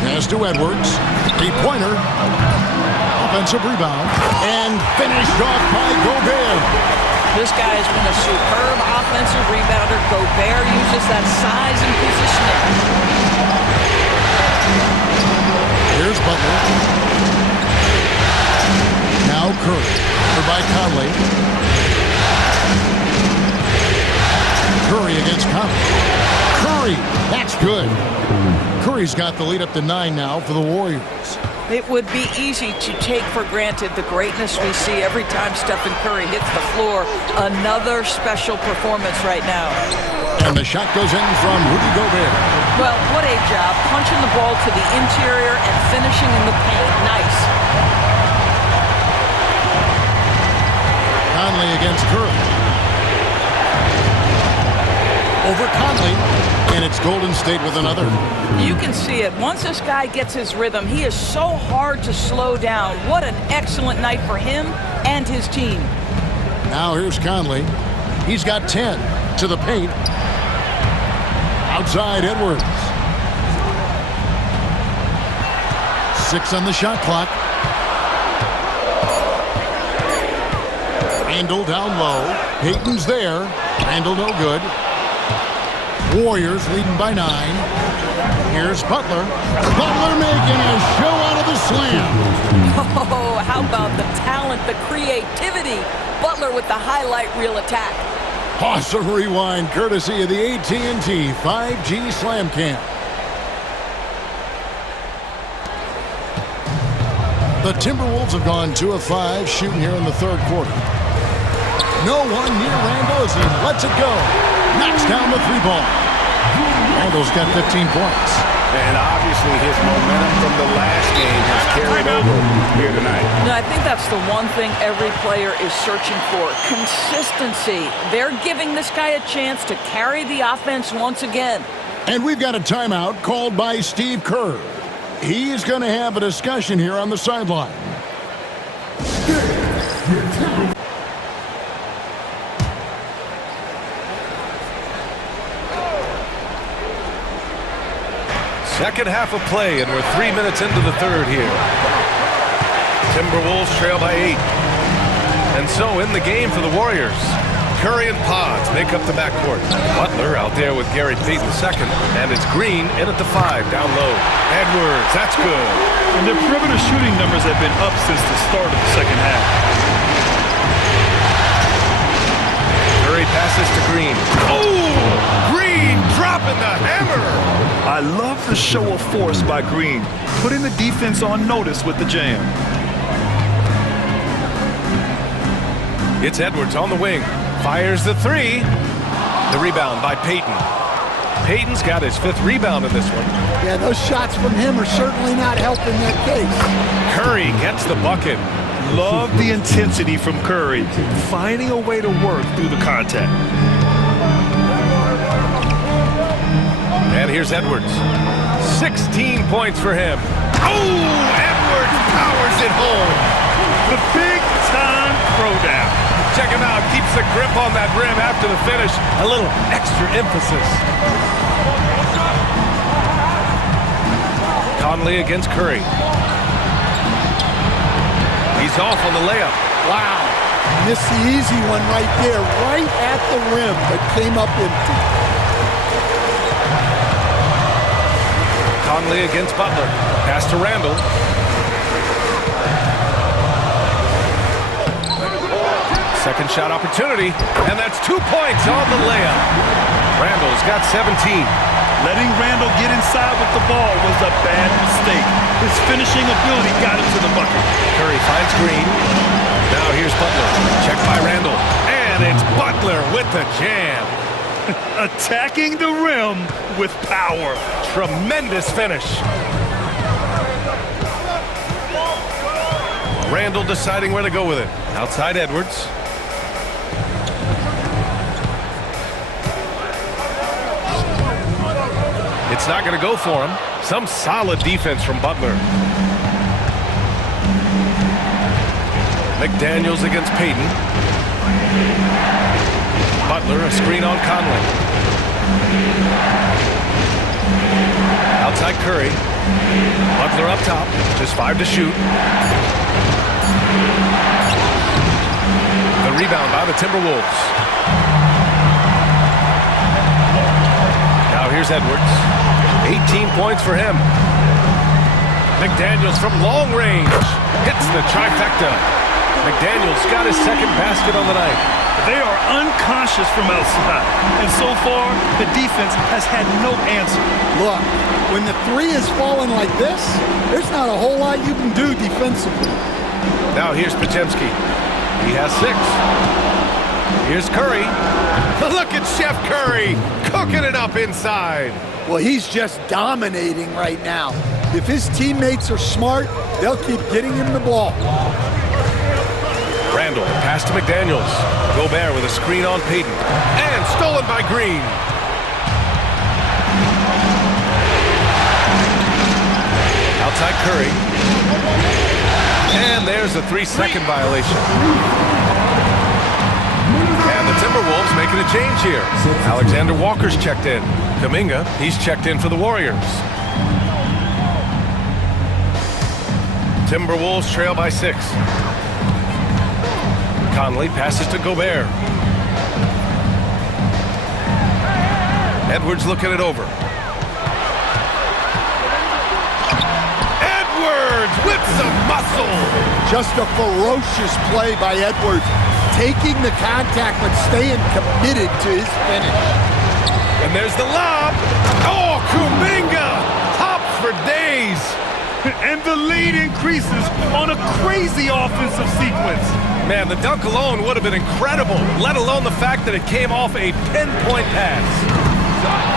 Pass to Edwards. Three-pointer. Offensive rebound. And finished off by Gobert. This guy has been a superb offensive rebounder. Gobert uses that size and positioning. Here's Butler. Now Curry. By Conley. Curry against Conley. Curry! That's good. Curry's got the lead up to 9 now for the Warriors. It would be easy to take for granted the greatness we see every time Stephen Curry hits the floor. Another special performance right now. And the shot goes in from Rudy Gobert. Well, what a job. Punching the ball to the interior and finishing in the paint. Nice. Conley against Curry. Over Conley, and it's Golden State with another. You can see it. Once this guy gets his rhythm, he is so hard to slow down. What an excellent night for him and his team. Now here's Conley. He's got 10 to the paint. Outside Edwards. 6 on the shot clock. Randall down low. Payton's there. Randall no good. Warriors leading by 9. Here's Butler. Butler making a show out of the slam. Oh, how about the talent, the creativity. Butler with the highlight reel attack. Awesome rewind courtesy of the AT&T 5G Slam Cam. The Timberwolves have gone 2 of 5 shooting here in the third quarter. No one near Randall as he lets it go. Knocks down the 3 ball. Randall's got 15 points. And obviously his momentum from the last game has carried over here tonight. No, I think that's the one thing every player is searching for. Consistency. They're giving this guy a chance to carry the offense once again. And we've got a timeout called by Steve Kerr. He's going to have a discussion here on the sideline. Second half of play, and we're 3 minutes into the third here. Timberwolves trail by 8. And so in the game for the Warriors, Curry and Pods make up the backcourt. Butler out there with Gary Payton II, and it's Green in at the 5 down low. Edwards, that's good. And their perimeter shooting numbers have been up since the start of the second half. Curry passes to Green. Oh! Green dropping the hammer! I love the show of force by Green, putting the defense on notice with the jam. It's Edwards on the wing. Fires the 3. The rebound by Payton. Payton's got his 5th rebound in this one. Yeah, those shots from him are certainly not helping that case. Curry gets the bucket. Love the intensity from Curry, finding a way to work through the contact. And here's Edwards. 16 points for him. Oh, Edwards powers it home. The big-time throwdown. Check him out. Keeps the grip on that rim after the finish. A little extra emphasis. Conley against Curry. He's off on the layup. Wow. Missed the easy one right there, right at the rim, but came up empty. Conley against Butler. Pass to Randall. Second shot opportunity, and that's 2 points on the layup. Randall's got 17. Letting Randall get inside with the ball was a bad mistake. His finishing ability got him to the bucket. Curry finds Green. Now here's Butler. Checked by Randall. And it's Butler with the jam. Attacking the rim with power. Tremendous finish. Randall deciding where to go with it. Outside Edwards. It's not going to go for him. Some solid defense from Butler. McDaniels against Payton. Butler, a screen on Conley. Outside Curry. Butler up top. Just 5 to shoot. The rebound by the Timberwolves. Now here's Edwards. 18 points for him. McDaniels from long range. Hits the trifecta. McDaniels got his second basket on the night. They are unconscious from outside. And so far, the defense has had no answer. Look, when the three is falling like this, there's not a whole lot you can do defensively. Now here's Podziemski. He has 6. Here's Curry. Look at Chef Curry cooking it up inside. Well, he's just dominating right now. If his teammates are smart, they'll keep getting him the ball. Randall, pass to McDaniels. Gobert with a screen on Payton. And stolen by Green. Outside Curry. And there's a 3-second violation. And the Timberwolves making a change here. Alexander Walker's checked in. Kuminga, he's checked in for the Warriors. Timberwolves trail by 6. Conley passes to Gobert. Edwards looking it over. Edwards with some muscle. Just a ferocious play by Edwards. Taking the contact but staying committed to his finish. And there's the lob. Oh, Kuminga hops for days. And the lead increases on a crazy offensive sequence. Man, the dunk alone would have been incredible, let alone the fact that it came off a pinpoint pass.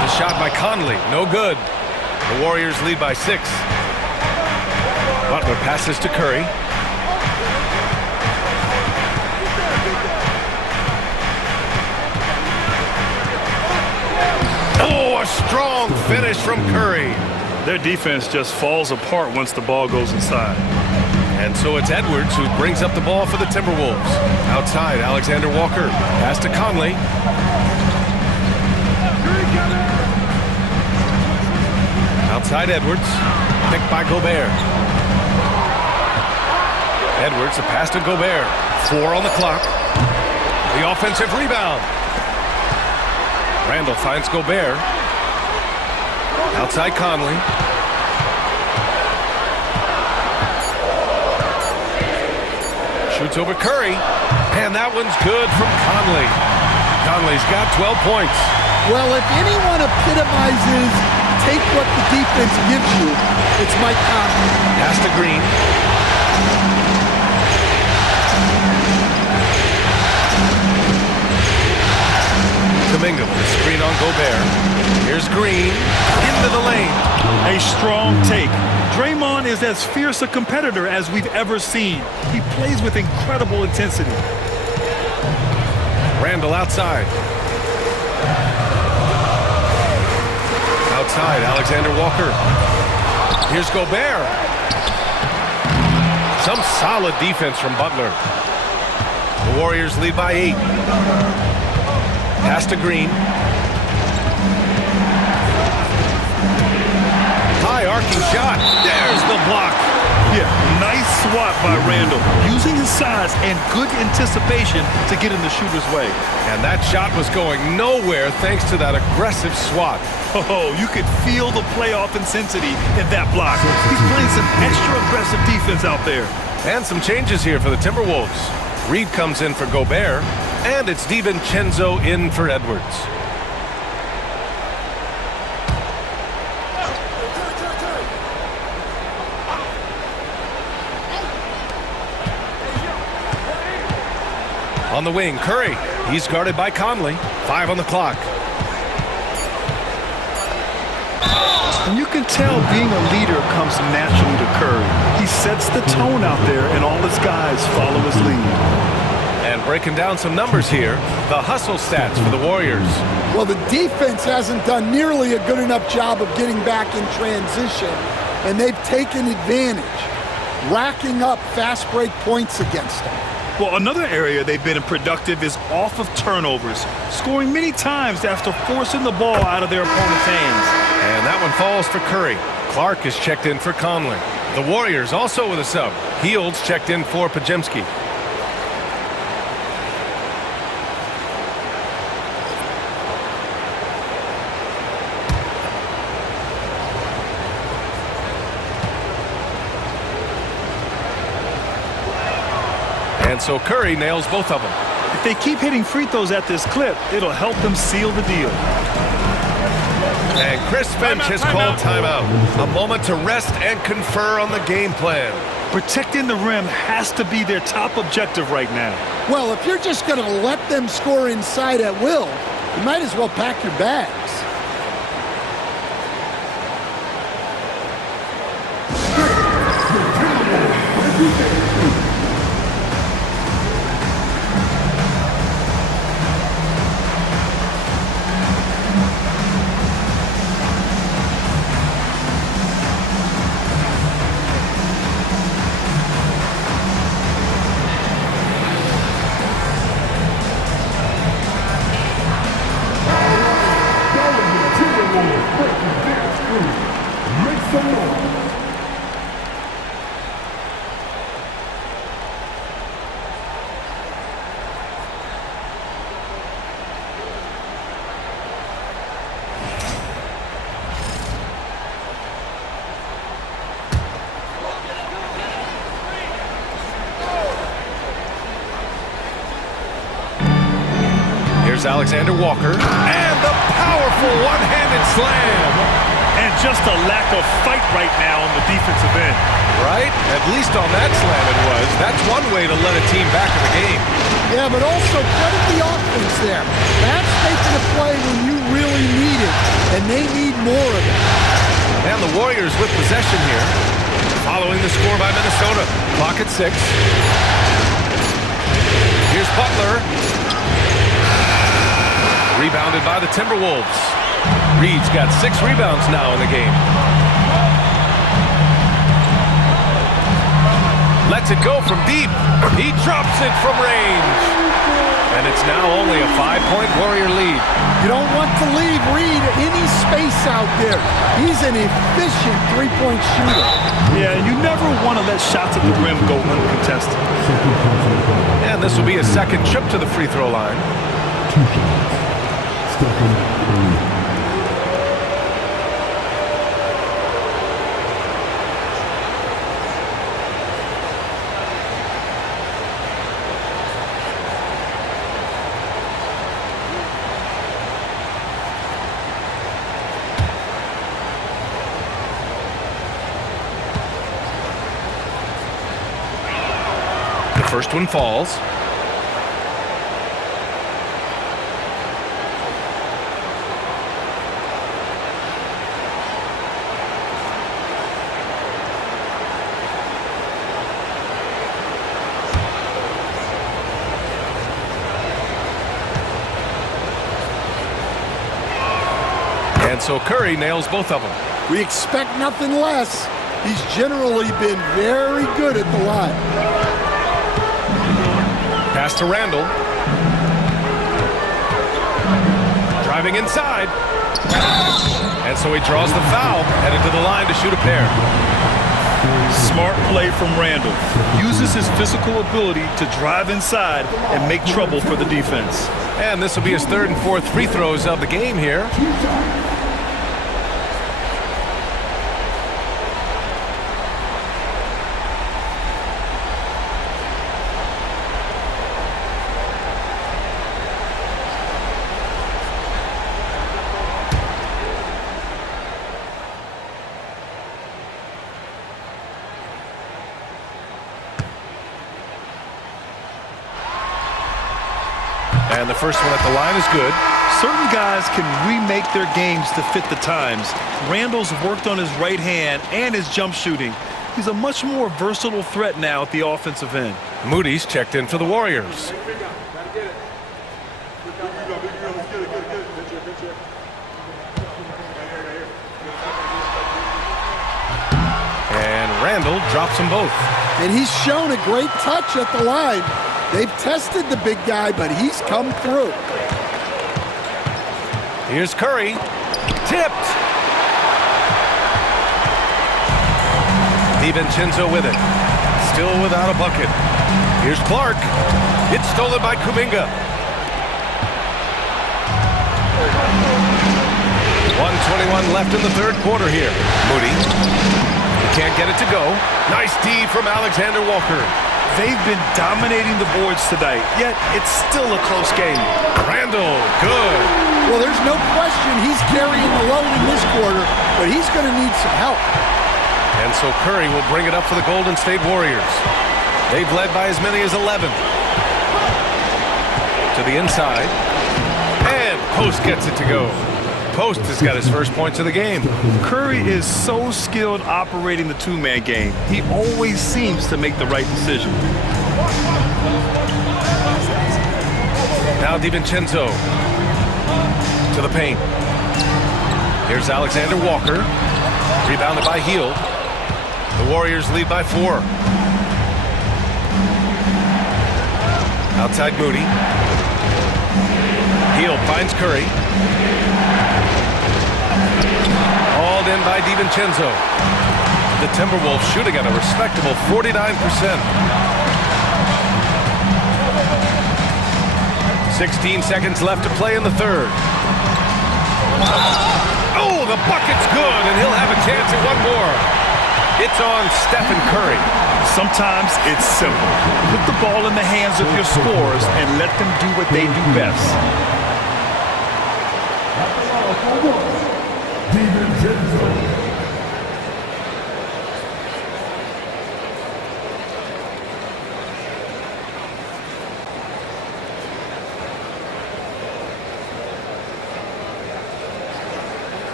The shot by Conley, no good. The Warriors lead by 6. Butler passes to Curry. Oh, a strong finish from Curry. Their defense just falls apart once the ball goes inside. And so it's Edwards who brings up the ball for the Timberwolves. Outside, Alexander Walker. Pass to Conley. Outside Edwards. Picked by Gobert. Edwards, a pass to Gobert. 4 on the clock. The offensive rebound. Randall finds Gobert. Outside Conley. Shoots over Curry. And that one's good from Conley. Conley's got 12 points. Well, if anyone epitomizes take what the defense gives you, it's Mike Conley. Pass to Green. Kuminga with a screen on Gobert. Here's Green into the lane. A strong take. Draymond is as fierce a competitor as we've ever seen. He plays with incredible intensity. Randall outside. Outside, Alexander Walker. Here's Gobert. Some solid defense from Butler. The Warriors lead by 8. Pass to Green. High arcing shot. There's the block. Yeah, nice swat by Randall, using his size and good anticipation to get in the shooter's way. And that shot was going nowhere thanks to that aggressive swat. Oh, you could feel the playoff intensity in that block. He's playing some extra aggressive defense out there. And some changes here for the Timberwolves. Reed comes in for Gobert, and it's DiVincenzo in for Edwards. On the wing, Curry. He's guarded by Conley. 5 on the clock. And you can tell being a leader comes naturally to Curry. He sets the tone out there, and all his guys follow his lead. And breaking down some numbers here, the hustle stats for the Warriors. Well, the defense hasn't done nearly a good enough job of getting back in transition, and they've taken advantage, racking up fast break points against them. Well, another area they've been productive is off of turnovers, scoring many times after forcing the ball out of their opponent's hands. And that one falls for Curry. Clark is checked in for Conley. The Warriors also with a sub. Hields checked in for Podziemski. And so Curry nails both of them. If they keep hitting free throws at this clip, it'll help them seal the deal. And Chris Finch has called timeout. A moment to rest and confer on the game plan. Protecting the rim has to be their top objective right now. Well, if you're just going to let them score inside at will, you might as well pack your bags. Alexander Walker, and the powerful one-handed slam. And just a lack of fight right now on the defensive end. Right? At least on that slam it was. That's one way to let a team back in the game. Yeah, but also credit the offense there. That's making a play when you really need it, and they need more of it. And the Warriors with possession here. Following the score by Minnesota. Clock at 6. Here's Butler. Rebounded by the Timberwolves. Reed's got 6 rebounds now in the game. Lets it go from deep. He drops it from range. And it's now only a 5-point Warrior lead. You don't want to leave Reed any space out there. He's an efficient three-point shooter. Yeah, you never want to let shots at the rim go uncontested. And this will be a second trip to the free throw line. 2 shots. Stephen Curry. The first one falls. And so Curry nails both of them. We expect nothing less. He's generally been very good at the line. Pass to Randall. Driving inside. And so he draws the foul, headed to the line to shoot a pair. Smart play from Randall. Uses his physical ability to drive inside and make trouble for the defense. And this will be his third and fourth free throws of the game here. And the first one at the line is good. Certain guys can remake their games to fit the times. Randall's worked on his right hand and his jump shooting. He's a much more versatile threat now at the offensive end. Moody's checked in for the Warriors. And Randall drops them both. And he's shown a great touch at the line. They've tested the big guy, but he's come through. Here's Curry. Tipped. DiVincenzo with it. Still without a bucket. Here's Clark. It's stolen by Kuminga. 1:21 left in the third quarter here. Moody. He can't get it to go. Nice D from Alexander Walker. They've been dominating the boards tonight, yet it's still a close game. Randall, good. Well, there's no question he's carrying the load in this quarter, but he's going to need some help. And so Curry will bring it up for the Golden State Warriors. They've led by as many as 11. To the inside. And Post gets it to go. Post has got his first points of the game. Curry is so skilled operating the two-man game. He always seems to make the right decision. Now DiVincenzo to the paint. Here's Alexander Walker. Rebounded by Hield. The Warriors lead by 4. Outside Moody. Hield finds Curry. Hauled in by DiVincenzo. The Timberwolves shooting at a respectable 49%. 16 seconds left to play in the third. Oh, the bucket's good, and he'll have a chance at one more. It's on Stephen Curry. Sometimes it's simple. Put the ball in the hands of your scorers and let them do what they do best.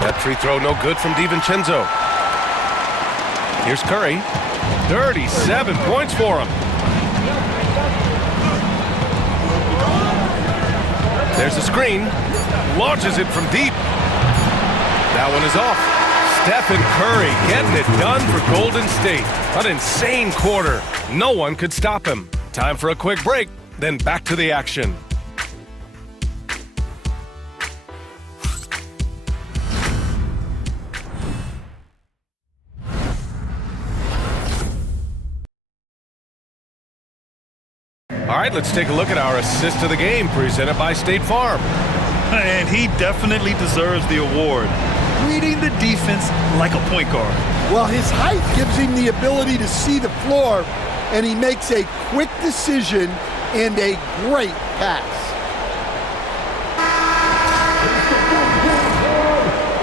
That free throw no good from DiVincenzo. Here's Curry. 37 points for him. There's a screen. Launches it from deep. That one is off. Stephen Curry getting it done for Golden State. An insane quarter. No one could stop him. Time for a quick break, then back to the action. All right, let's take a look at our assist of the game presented by State Farm. And he definitely deserves the award. Reading the defense like a point guard. Well, his height gives him the ability to see the floor, and he makes a quick decision and a great pass.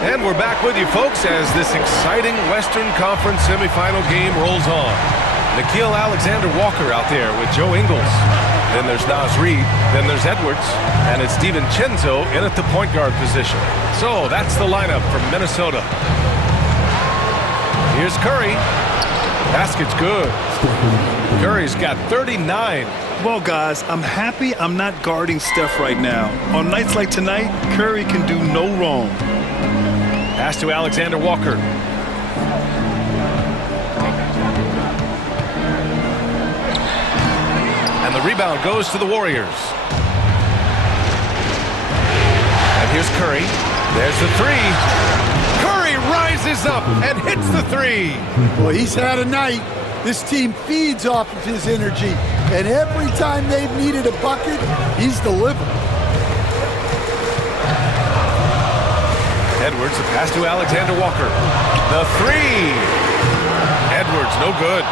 And we're back with you, folks, as this exciting Western Conference semifinal game rolls on. Nickeil Alexander-Walker out there with Joe Ingles. Then there's Naz Reid. Then there's Edwards. And it's DiVincenzo in at the point guard position. So that's the lineup from Minnesota. Here's Curry. Basket's good. Curry's got 39. Well, guys, I'm happy I'm not guarding Steph right now. On nights like tonight, Curry can do no wrong. Pass to Alexander Walker. And the rebound goes to the Warriors. here's Curry. There's the three. Curry rises up and hits the three. Well, he's had a night. This team feeds off of his energy, and every time they've needed a bucket, he's delivered. Edwards, the pass to Alexander Walker. The three. Edwards, no good.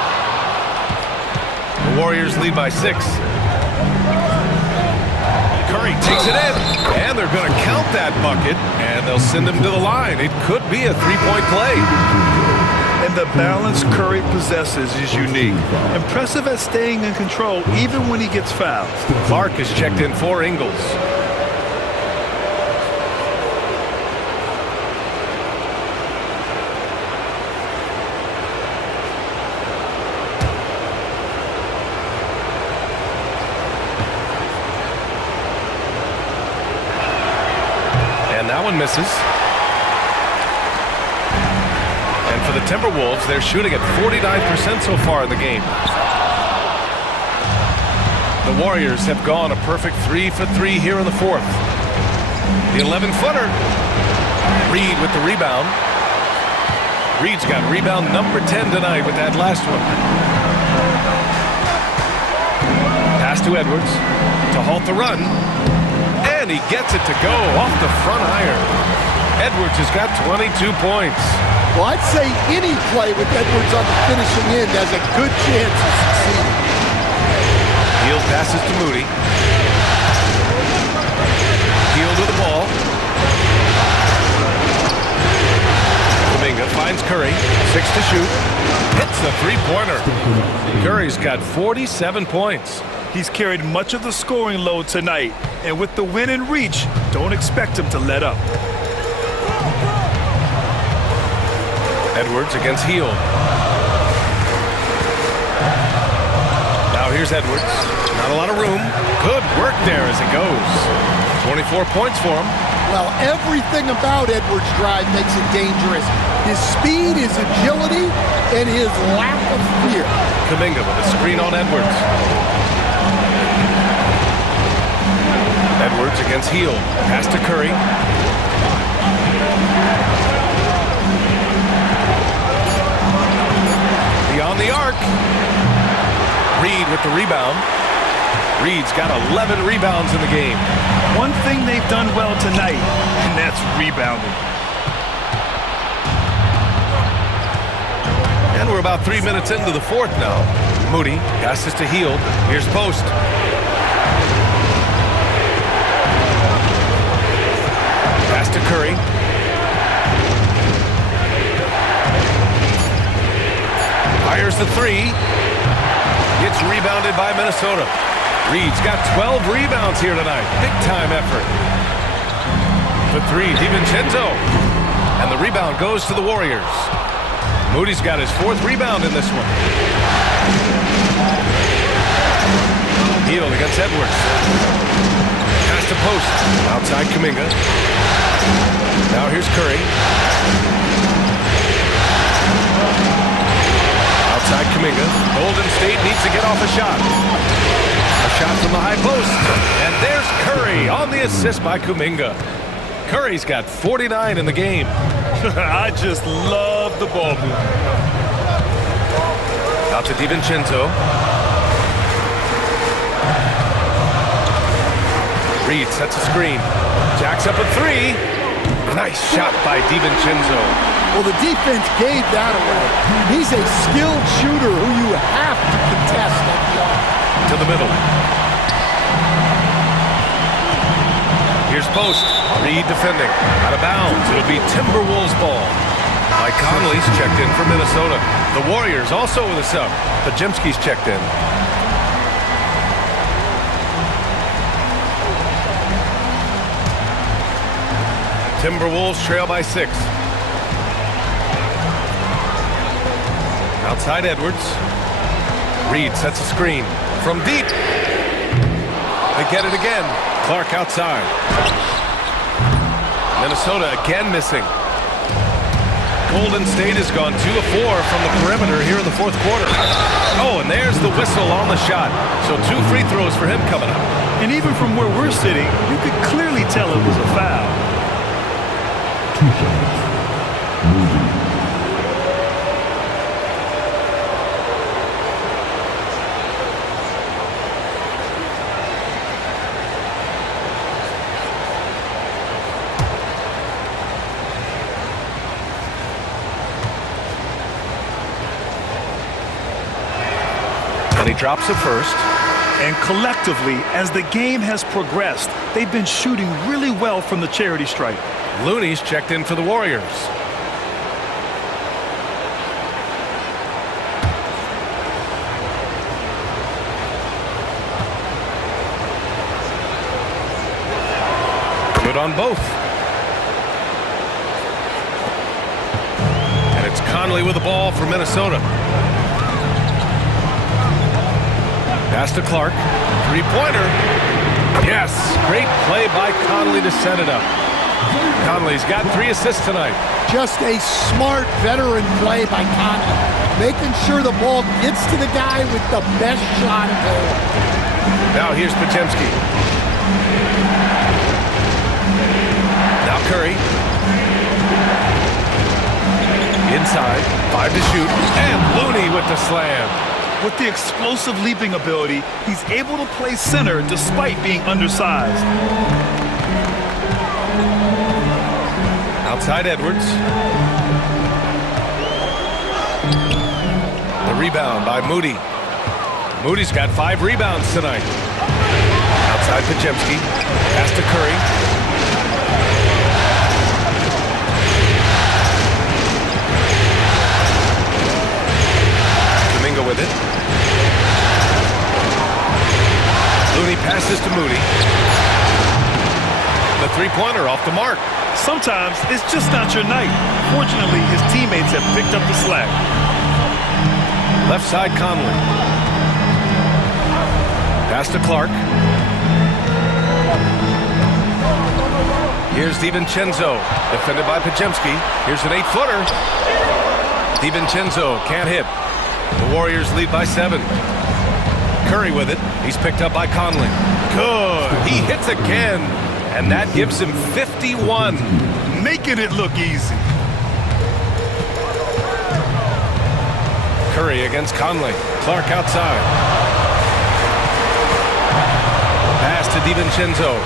The Warriors lead by 6. Curry takes it in, and they're going to count that bucket, and they'll send him to the line. It could be a three-point play. And the balance Curry possesses is unique. Impressive at staying in control even when he gets fouled. Clark has checked in for Ingles. And that one misses. For the Timberwolves, they're shooting at 49% so far in the game. The Warriors have gone a perfect 3 for 3 here in the 4th. The 11-footer. Reed with the rebound. Reed's got rebound number 10 tonight with that last one. Pass to Edwards to halt the run. And he gets it to go off the front iron. Edwards has got 22 points. Well, I'd say any play with Edwards on the finishing end has a good chance of succeeding. Hield passes to Moody. Hield with the ball. Kuminga finds Curry. 6 to shoot. Hits the three-pointer. Curry's got 47 points. He's carried much of the scoring load tonight, and with the win in reach, don't expect him to let up. Edwards against Hield. Now here's Edwards. Not a lot of room. Good work there as it goes. 24 points for him. Well, everything about Edwards' drive makes it dangerous. His speed, his agility, and his lack of fear. Kuminga with a screen on Edwards. Edwards against Hield. Pass to Curry. Beyond the arc. Reed with the rebound. Reed's got 11 rebounds in the game. One thing they've done well tonight, and that's rebounding. And we're about 3 minutes into the 4th now. Moody passes to Hield. Here's post. Pass to Curry. Fires the three. Gets rebounded by Minnesota. Reed's got 12 rebounds here tonight. Big-time effort. For three, DiVincenzo. And the rebound goes to the Warriors. Moody's got his 4th rebound in this one. Hield against Edwards. Pass to post. Outside Kuminga. Now here's Curry. Outside Kuminga. Golden State needs to get off a shot. A shot from the high post. And there's Curry on the assist by Kuminga. Curry's got 49 in the game. I just love the ball movement. Out to DiVincenzo. Reed sets a screen. Jacks up a three. Nice shot by DiVincenzo. Well, the defense gave that away. He's a skilled shooter who you have to contest at the arc. To the middle. Here's post. Reed defending. Out of bounds. It'll be Timberwolves ball. Mike Conley's checked in for Minnesota. The Warriors also with a sub. Podziemski's checked in. Timberwolves trail by 6. Outside Edwards. Reed sets a screen. From deep. They get it again. Clark outside. Minnesota again missing. Golden State has gone 2 of 4 from the perimeter here in the 4th quarter. Oh, and there's the whistle on the shot. So 2 free throws for him coming up. And even from where we're sitting, you could clearly tell it was a foul. 2 shots. Moody. And he drops it first. And collectively, as the game has progressed, they've been shooting really well from the charity stripe. Looney's checked in for the Warriors. Good on both. And it's Conley with the ball for Minnesota. Pass to Clark. Three-pointer. Yes, great play by Conley to set it up. Conley's got 3 assists tonight. Just a smart veteran play by Conley, making sure the ball gets to the guy with the best shot available. Now here's Podziemski. Now Curry. Inside, 5 to shoot, and Looney with the slam. With the explosive leaping ability, he's able to play center despite being undersized. Outside Edwards. The rebound by Moody. Moody's got 5 rebounds tonight. Outside Podziemski. Pass to Curry. Domingo with it. Looney passes to Moody. The three-pointer off the mark. Sometimes it's just not your night. Fortunately, his teammates have picked up the slack. Left side Conley. Pass to Clark. Here's DiVincenzo, defended by Podziemski. Here's an 8-footer. DiVincenzo can't hit. The Warriors lead by 7. Curry with it. He's picked up by Conley. Good. He hits again. And that gives him 51. Making it look easy. Curry against Conley. Clark outside. Pass to DiVincenzo.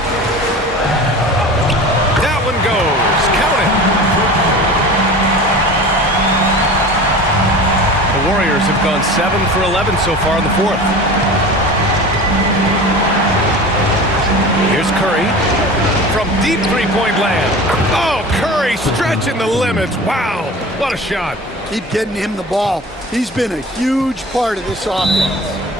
That one goes. Count it. The Warriors have gone 7 for 11 so far in the 4th. Here's Curry from deep three-point land. Oh, Curry stretching the limits. Wow, what a shot. Keep getting him the ball. He's been a huge part of this offense.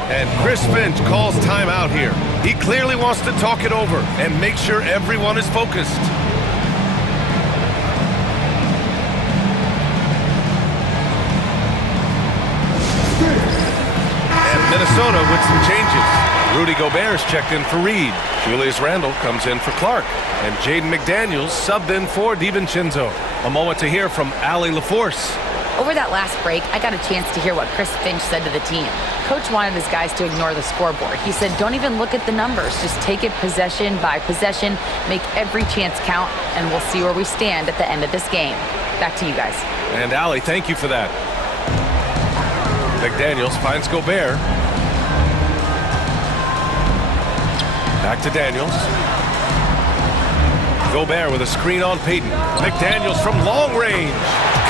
And Chris Finch calls timeout here. He clearly wants to talk it over and make sure everyone is focused. And Minnesota with some changes. Rudy Gobert's checked in for Reed. Julius Randle comes in for Clark. And Jaden McDaniels subbed in for DiVincenzo. A moment to hear from Allie LaForce. Over that last break, I got a chance to hear what Chris Finch said to the team. Coach wanted his guys to ignore the scoreboard. He said, don't even look at the numbers. Just take it possession by possession, make every chance count, and we'll see where we stand at the end of this game. Back to you guys. And Allie, thank you for that. McDaniels finds Gobert. Back to Daniels. Gobert with a screen on Payton. McDaniels from long range.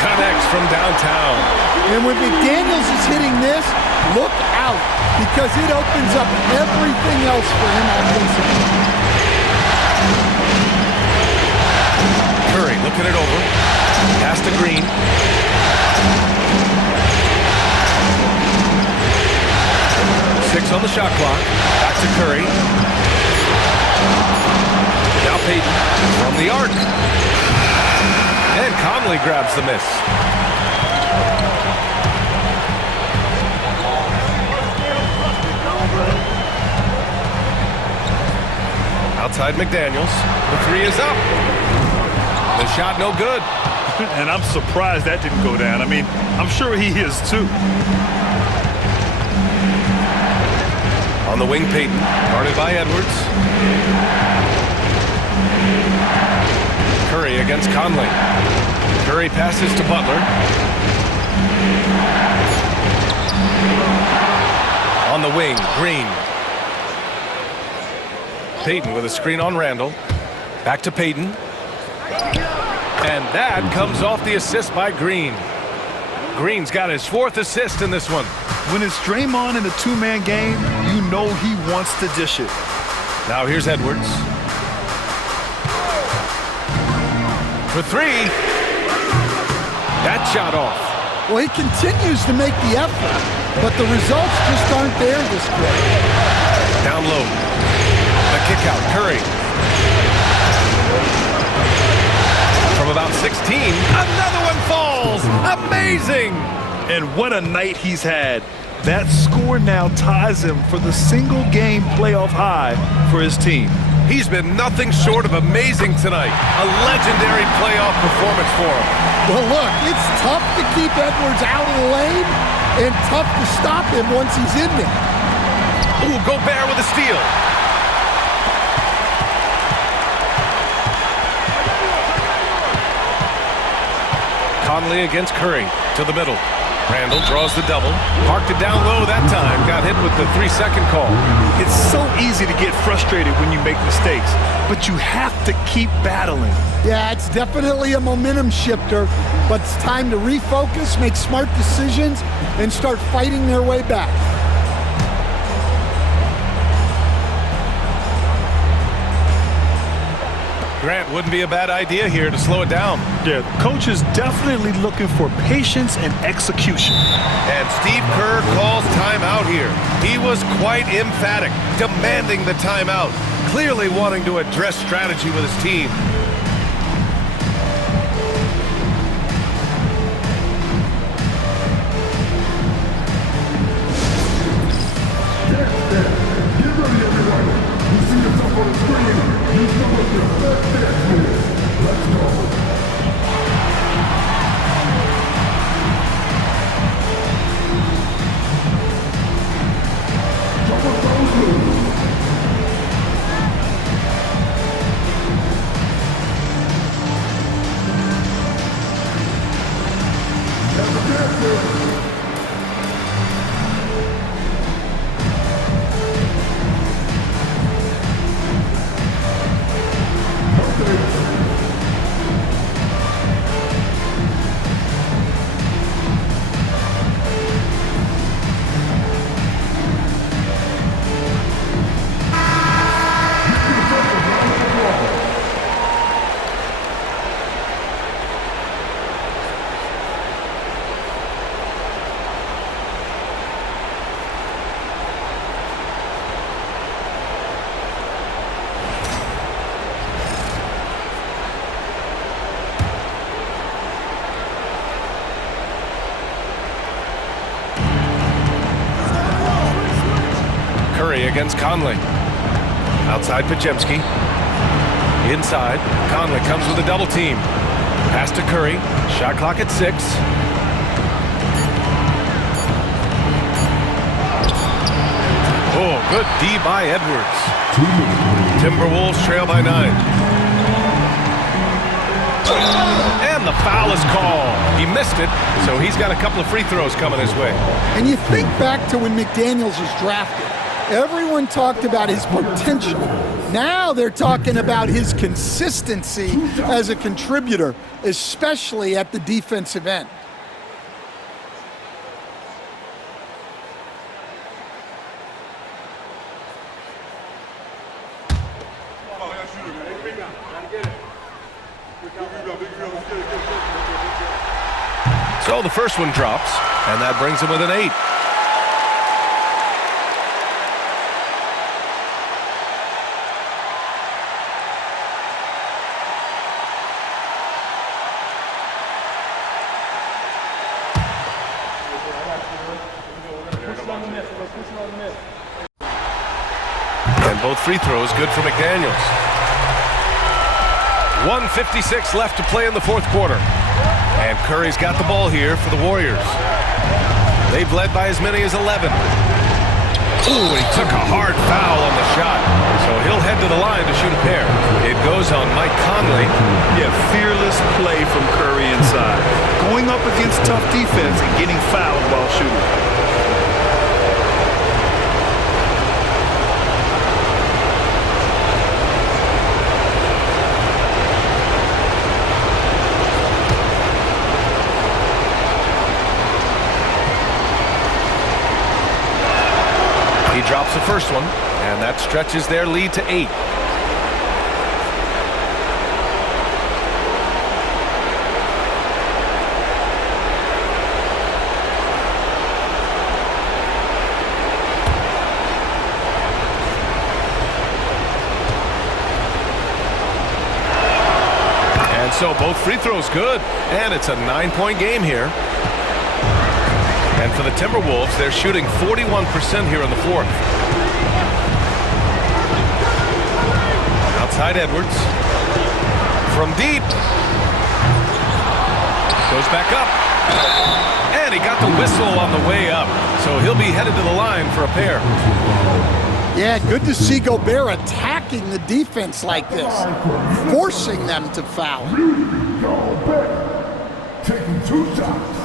Connects from downtown. And when McDaniels is hitting this, look out, because it opens up everything else for him offensively. Curry looking it over. Pass to Green. Six on the shot clock. Back to Curry. Now Payton from the arc. And Conley grabs the miss. Outside McDaniels. The three is up. The shot no good. And I'm surprised that didn't go down. I mean, I'm sure he is too. On the wing, Payton, guarded by Edwards. Curry against Conley. Curry passes to Butler. On the wing, Green. Payton with a screen on Randall. Back to Payton. And that comes off the assist by Green. Green's got his 4th assist in this one. When it's Draymond in a two-man game, you know he wants to dish it. Now here's Edwards. For 3. That shot off. Well, he continues to make the effort, but the results just aren't there this quarter. Down low. The kick out, Curry. From about 16, another one falls. Amazing. And what a night he's had. That score now ties him for the single game playoff high for his team. He's been nothing short of amazing tonight. A legendary playoff performance for him. Well, look, it's tough to keep Edwards out of the lane and tough to stop him once he's in there. Ooh, Gobert with a steal. Conley against Curry to the middle. Randall draws the double. Parked it down low that time. Got hit with the 3-second call. It's so easy to get frustrated when you make mistakes, but you have to keep battling. Yeah, it's definitely a momentum shifter, but it's time to refocus, make smart decisions, and start fighting their way back. Grant, wouldn't be a bad idea here to slow it down. Yeah, the coach is definitely looking for patience and execution. And Steve Kerr calls timeout here. He was quite emphatic, demanding the timeout, clearly wanting to address strategy with his team. Curry against Conley. Outside Podziemski. Inside. Conley comes with a double team. Pass to Curry. Shot clock at 6. Oh, good D by Edwards. Timberwolves trail by 9. And the foul is called. He missed it, so he's got a couple of free throws coming his way. And you think back to when McDaniels was drafted. Everyone talked about his potential. Now they're talking about his consistency as a contributor, especially at the defensive end. So the first one drops, and that brings him with an 8. And both free throws good for McDaniels. 1:56 left to play in the fourth quarter. And Curry's got the ball here for the Warriors. They've led by as many as 11. Ooh, he took a hard foul on the shot. So he'll head to the line to shoot a pair. It goes on Mike Conley. Yeah, fearless play from Curry inside. Going up against tough defense and getting fouled while shooting. He drops the first one, and that stretches their lead to 8. And so both free throws good, and it's a 9-point game here. And for the Timberwolves, they're shooting 41% here in the fourth. Outside Edwards. From deep. Goes back up. And he got the whistle on the way up. So he'll be headed to the line for a pair. Yeah, good to see Gobert attacking the defense like this, forcing them to foul. Gobert taking 2 shots.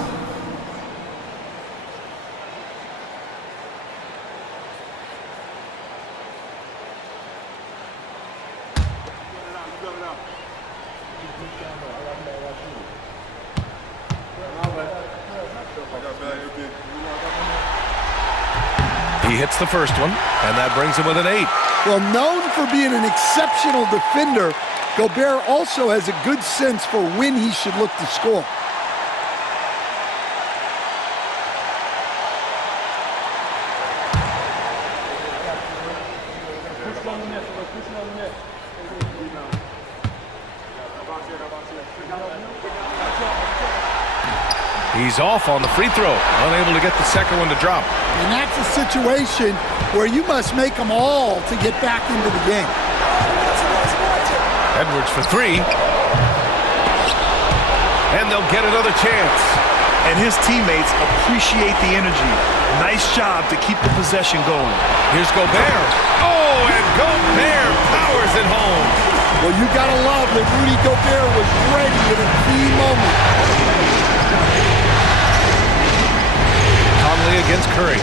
He hits the first one, and that brings him with an 8. Well, known for being an exceptional defender, Gobert also has a good sense for when he should look to score. He's off on the free throw, unable to get the second one to drop. And that's a situation where you must make them all to get back into the game. Edwards for 3. And they'll get another chance. And his teammates appreciate the energy. Nice job to keep the possession going. Here's Gobert. Oh, and Gobert powers it home. Well, you gotta love that Rudy Gobert was ready in a key moment. Conley against Curry.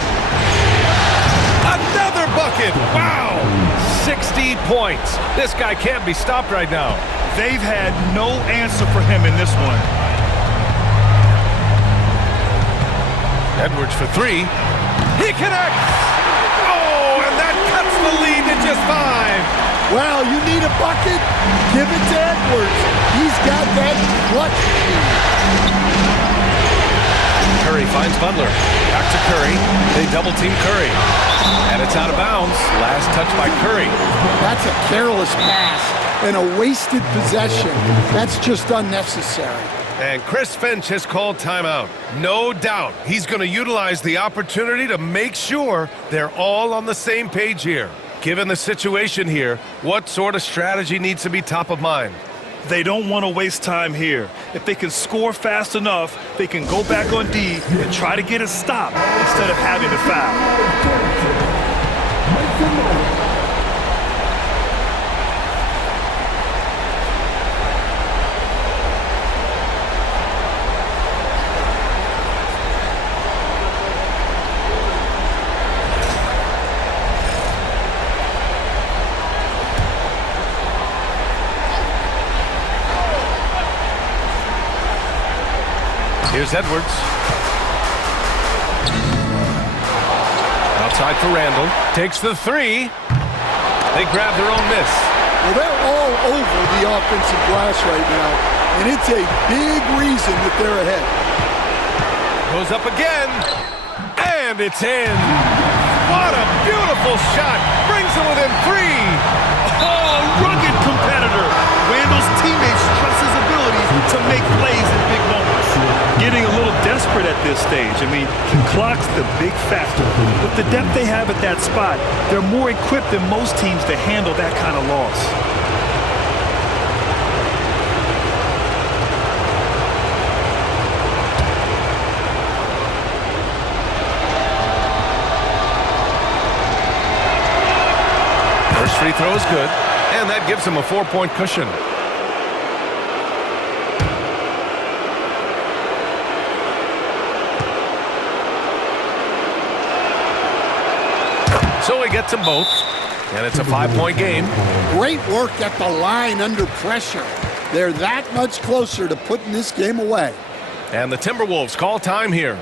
Another bucket! Wow! 60 points. This guy can't be stopped right now. They've had no answer for him in this one. Edwards for 3. He connects! Oh, and that cuts the lead to just 5. Well, you need a bucket? Give it to Edwards. He's got that clutch speed. Curry finds Butler. Back to Curry. They double-team Curry. And it's out of bounds. Last touch by Curry. That's a careless pass and a wasted possession. That's just unnecessary. And Chris Finch has called timeout. No doubt he's going to utilize the opportunity to make sure they're all on the same page here. Given the situation here, what sort of strategy needs to be top of mind? They don't want to waste time here. If they can score fast enough, they can go back on D and try to get a stop instead of having to foul. Here's Edwards. Outside for Randall. Takes the 3. They grab their own miss. Well, they're all over the offensive glass right now, and it's a big reason that they're ahead. Goes up again, and it's in. What a beautiful shot. Brings them within 3. Oh, rugged competitor. Randall's teammates trust his ability to make plays in big moments. Getting a little desperate at this stage. I mean, the clock's the big factor. With the depth they have at that spot, they're more equipped than most teams to handle that kind of loss. First free free throw is good, and that gives him a 4-point cushion. So he gets them both, and it's a 5-point game. Great work at the line under pressure. They're that much closer to putting this game away. And the Timberwolves call time here.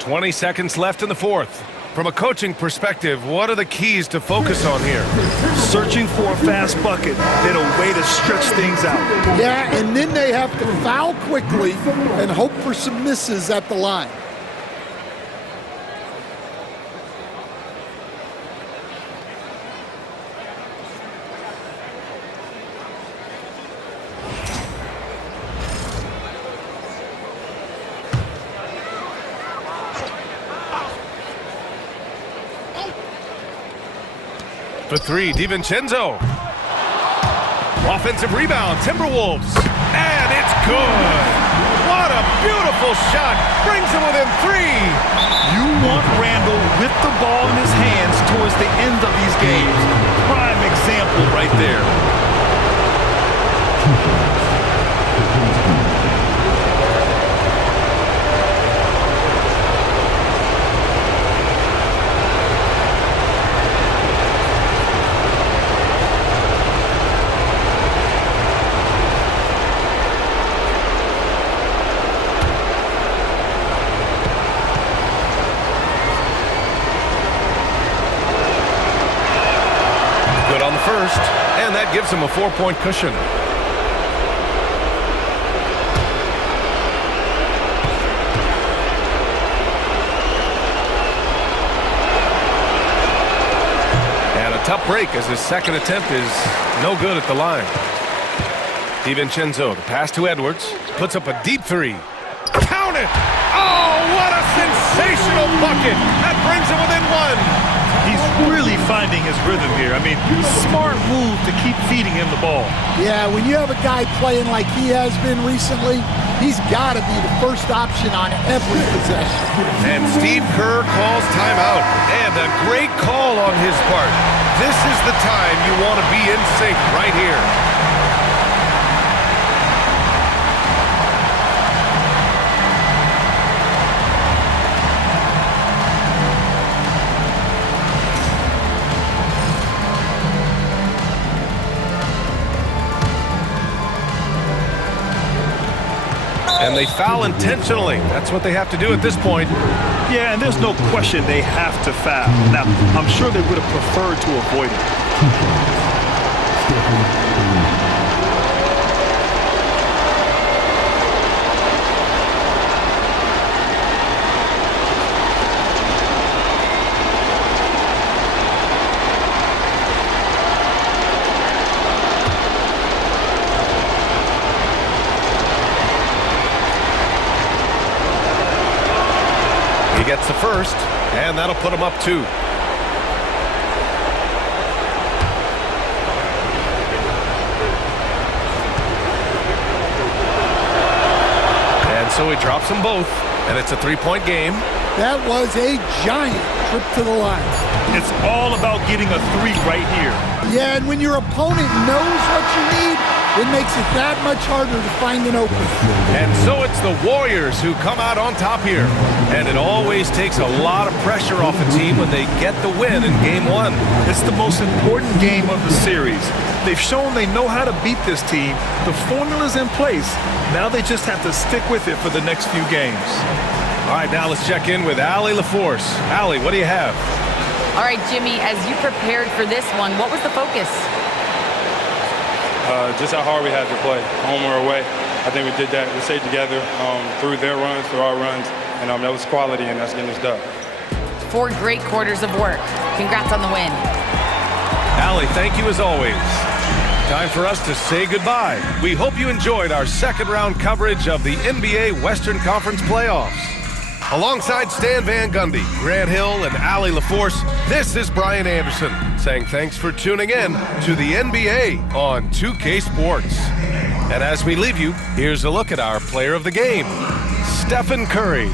20 seconds left in the fourth. From a coaching perspective, what are the keys to focus on here? Searching for a fast bucket, then a way to stretch things out. Yeah, and then they have to foul quickly and hope for some misses at the line. For three, DiVincenzo. Offensive rebound, Timberwolves. And it's good. What a beautiful shot. Brings him within 3. You want Randall with the ball in his hands towards the end of these games. Prime example right there. First, and that gives him a 4-point cushion. And a tough break as his second attempt is no good at the line. DiVincenzo, the pass to Edwards, puts up a deep 3. Count it! Oh, what a sensational bucket! That brings him within 1. He's really finding his rhythm here. I mean, smart move to keep feeding him the ball. Yeah, when you have a guy playing like he has been recently, he's got to be the first option on every possession. And Steve Kerr calls timeout. And a great call on his part. This is the time you want to be in sync right here. And they foul intentionally. That's what they have to do at this point. Yeah, and there's no question they have to foul. Now, I'm sure they would have preferred to avoid it. He gets the first, and that'll put him up 2. And so he drops them both, and it's a 3-point game. That was a giant trip to the line. It's all about getting a 3 right here. Yeah, and when your opponent knows what you need, it makes it that much harder to find an opening. And so it's the Warriors who come out on top here. And it always takes a lot of pressure off a team when they get the win in Game 1. It's the most important game of the series. They've shown they know how to beat this team. The formula's in place. Now they just have to stick with it for the next few games. All right, now let's check in with Allie LaForce. Allie, what do you have? All right, Jimmy, as you prepared for this one, what was the focus? Just how hard we had to play, home or away. I think we did that. We stayed together through their runs, through our runs, and that was quality, and that's getting us done. 4 great quarters of work. Congrats on the win. Allie, thank you as always. Time for us to say goodbye. We hope you enjoyed our second-round coverage of the NBA Western Conference playoffs. Alongside Stan Van Gundy, Grant Hill, and Allie LaForce, this is Brian Anderson saying thanks for tuning in to the NBA on 2K Sports. And as we leave you, here's a look at our player of the game, Stephen Curry.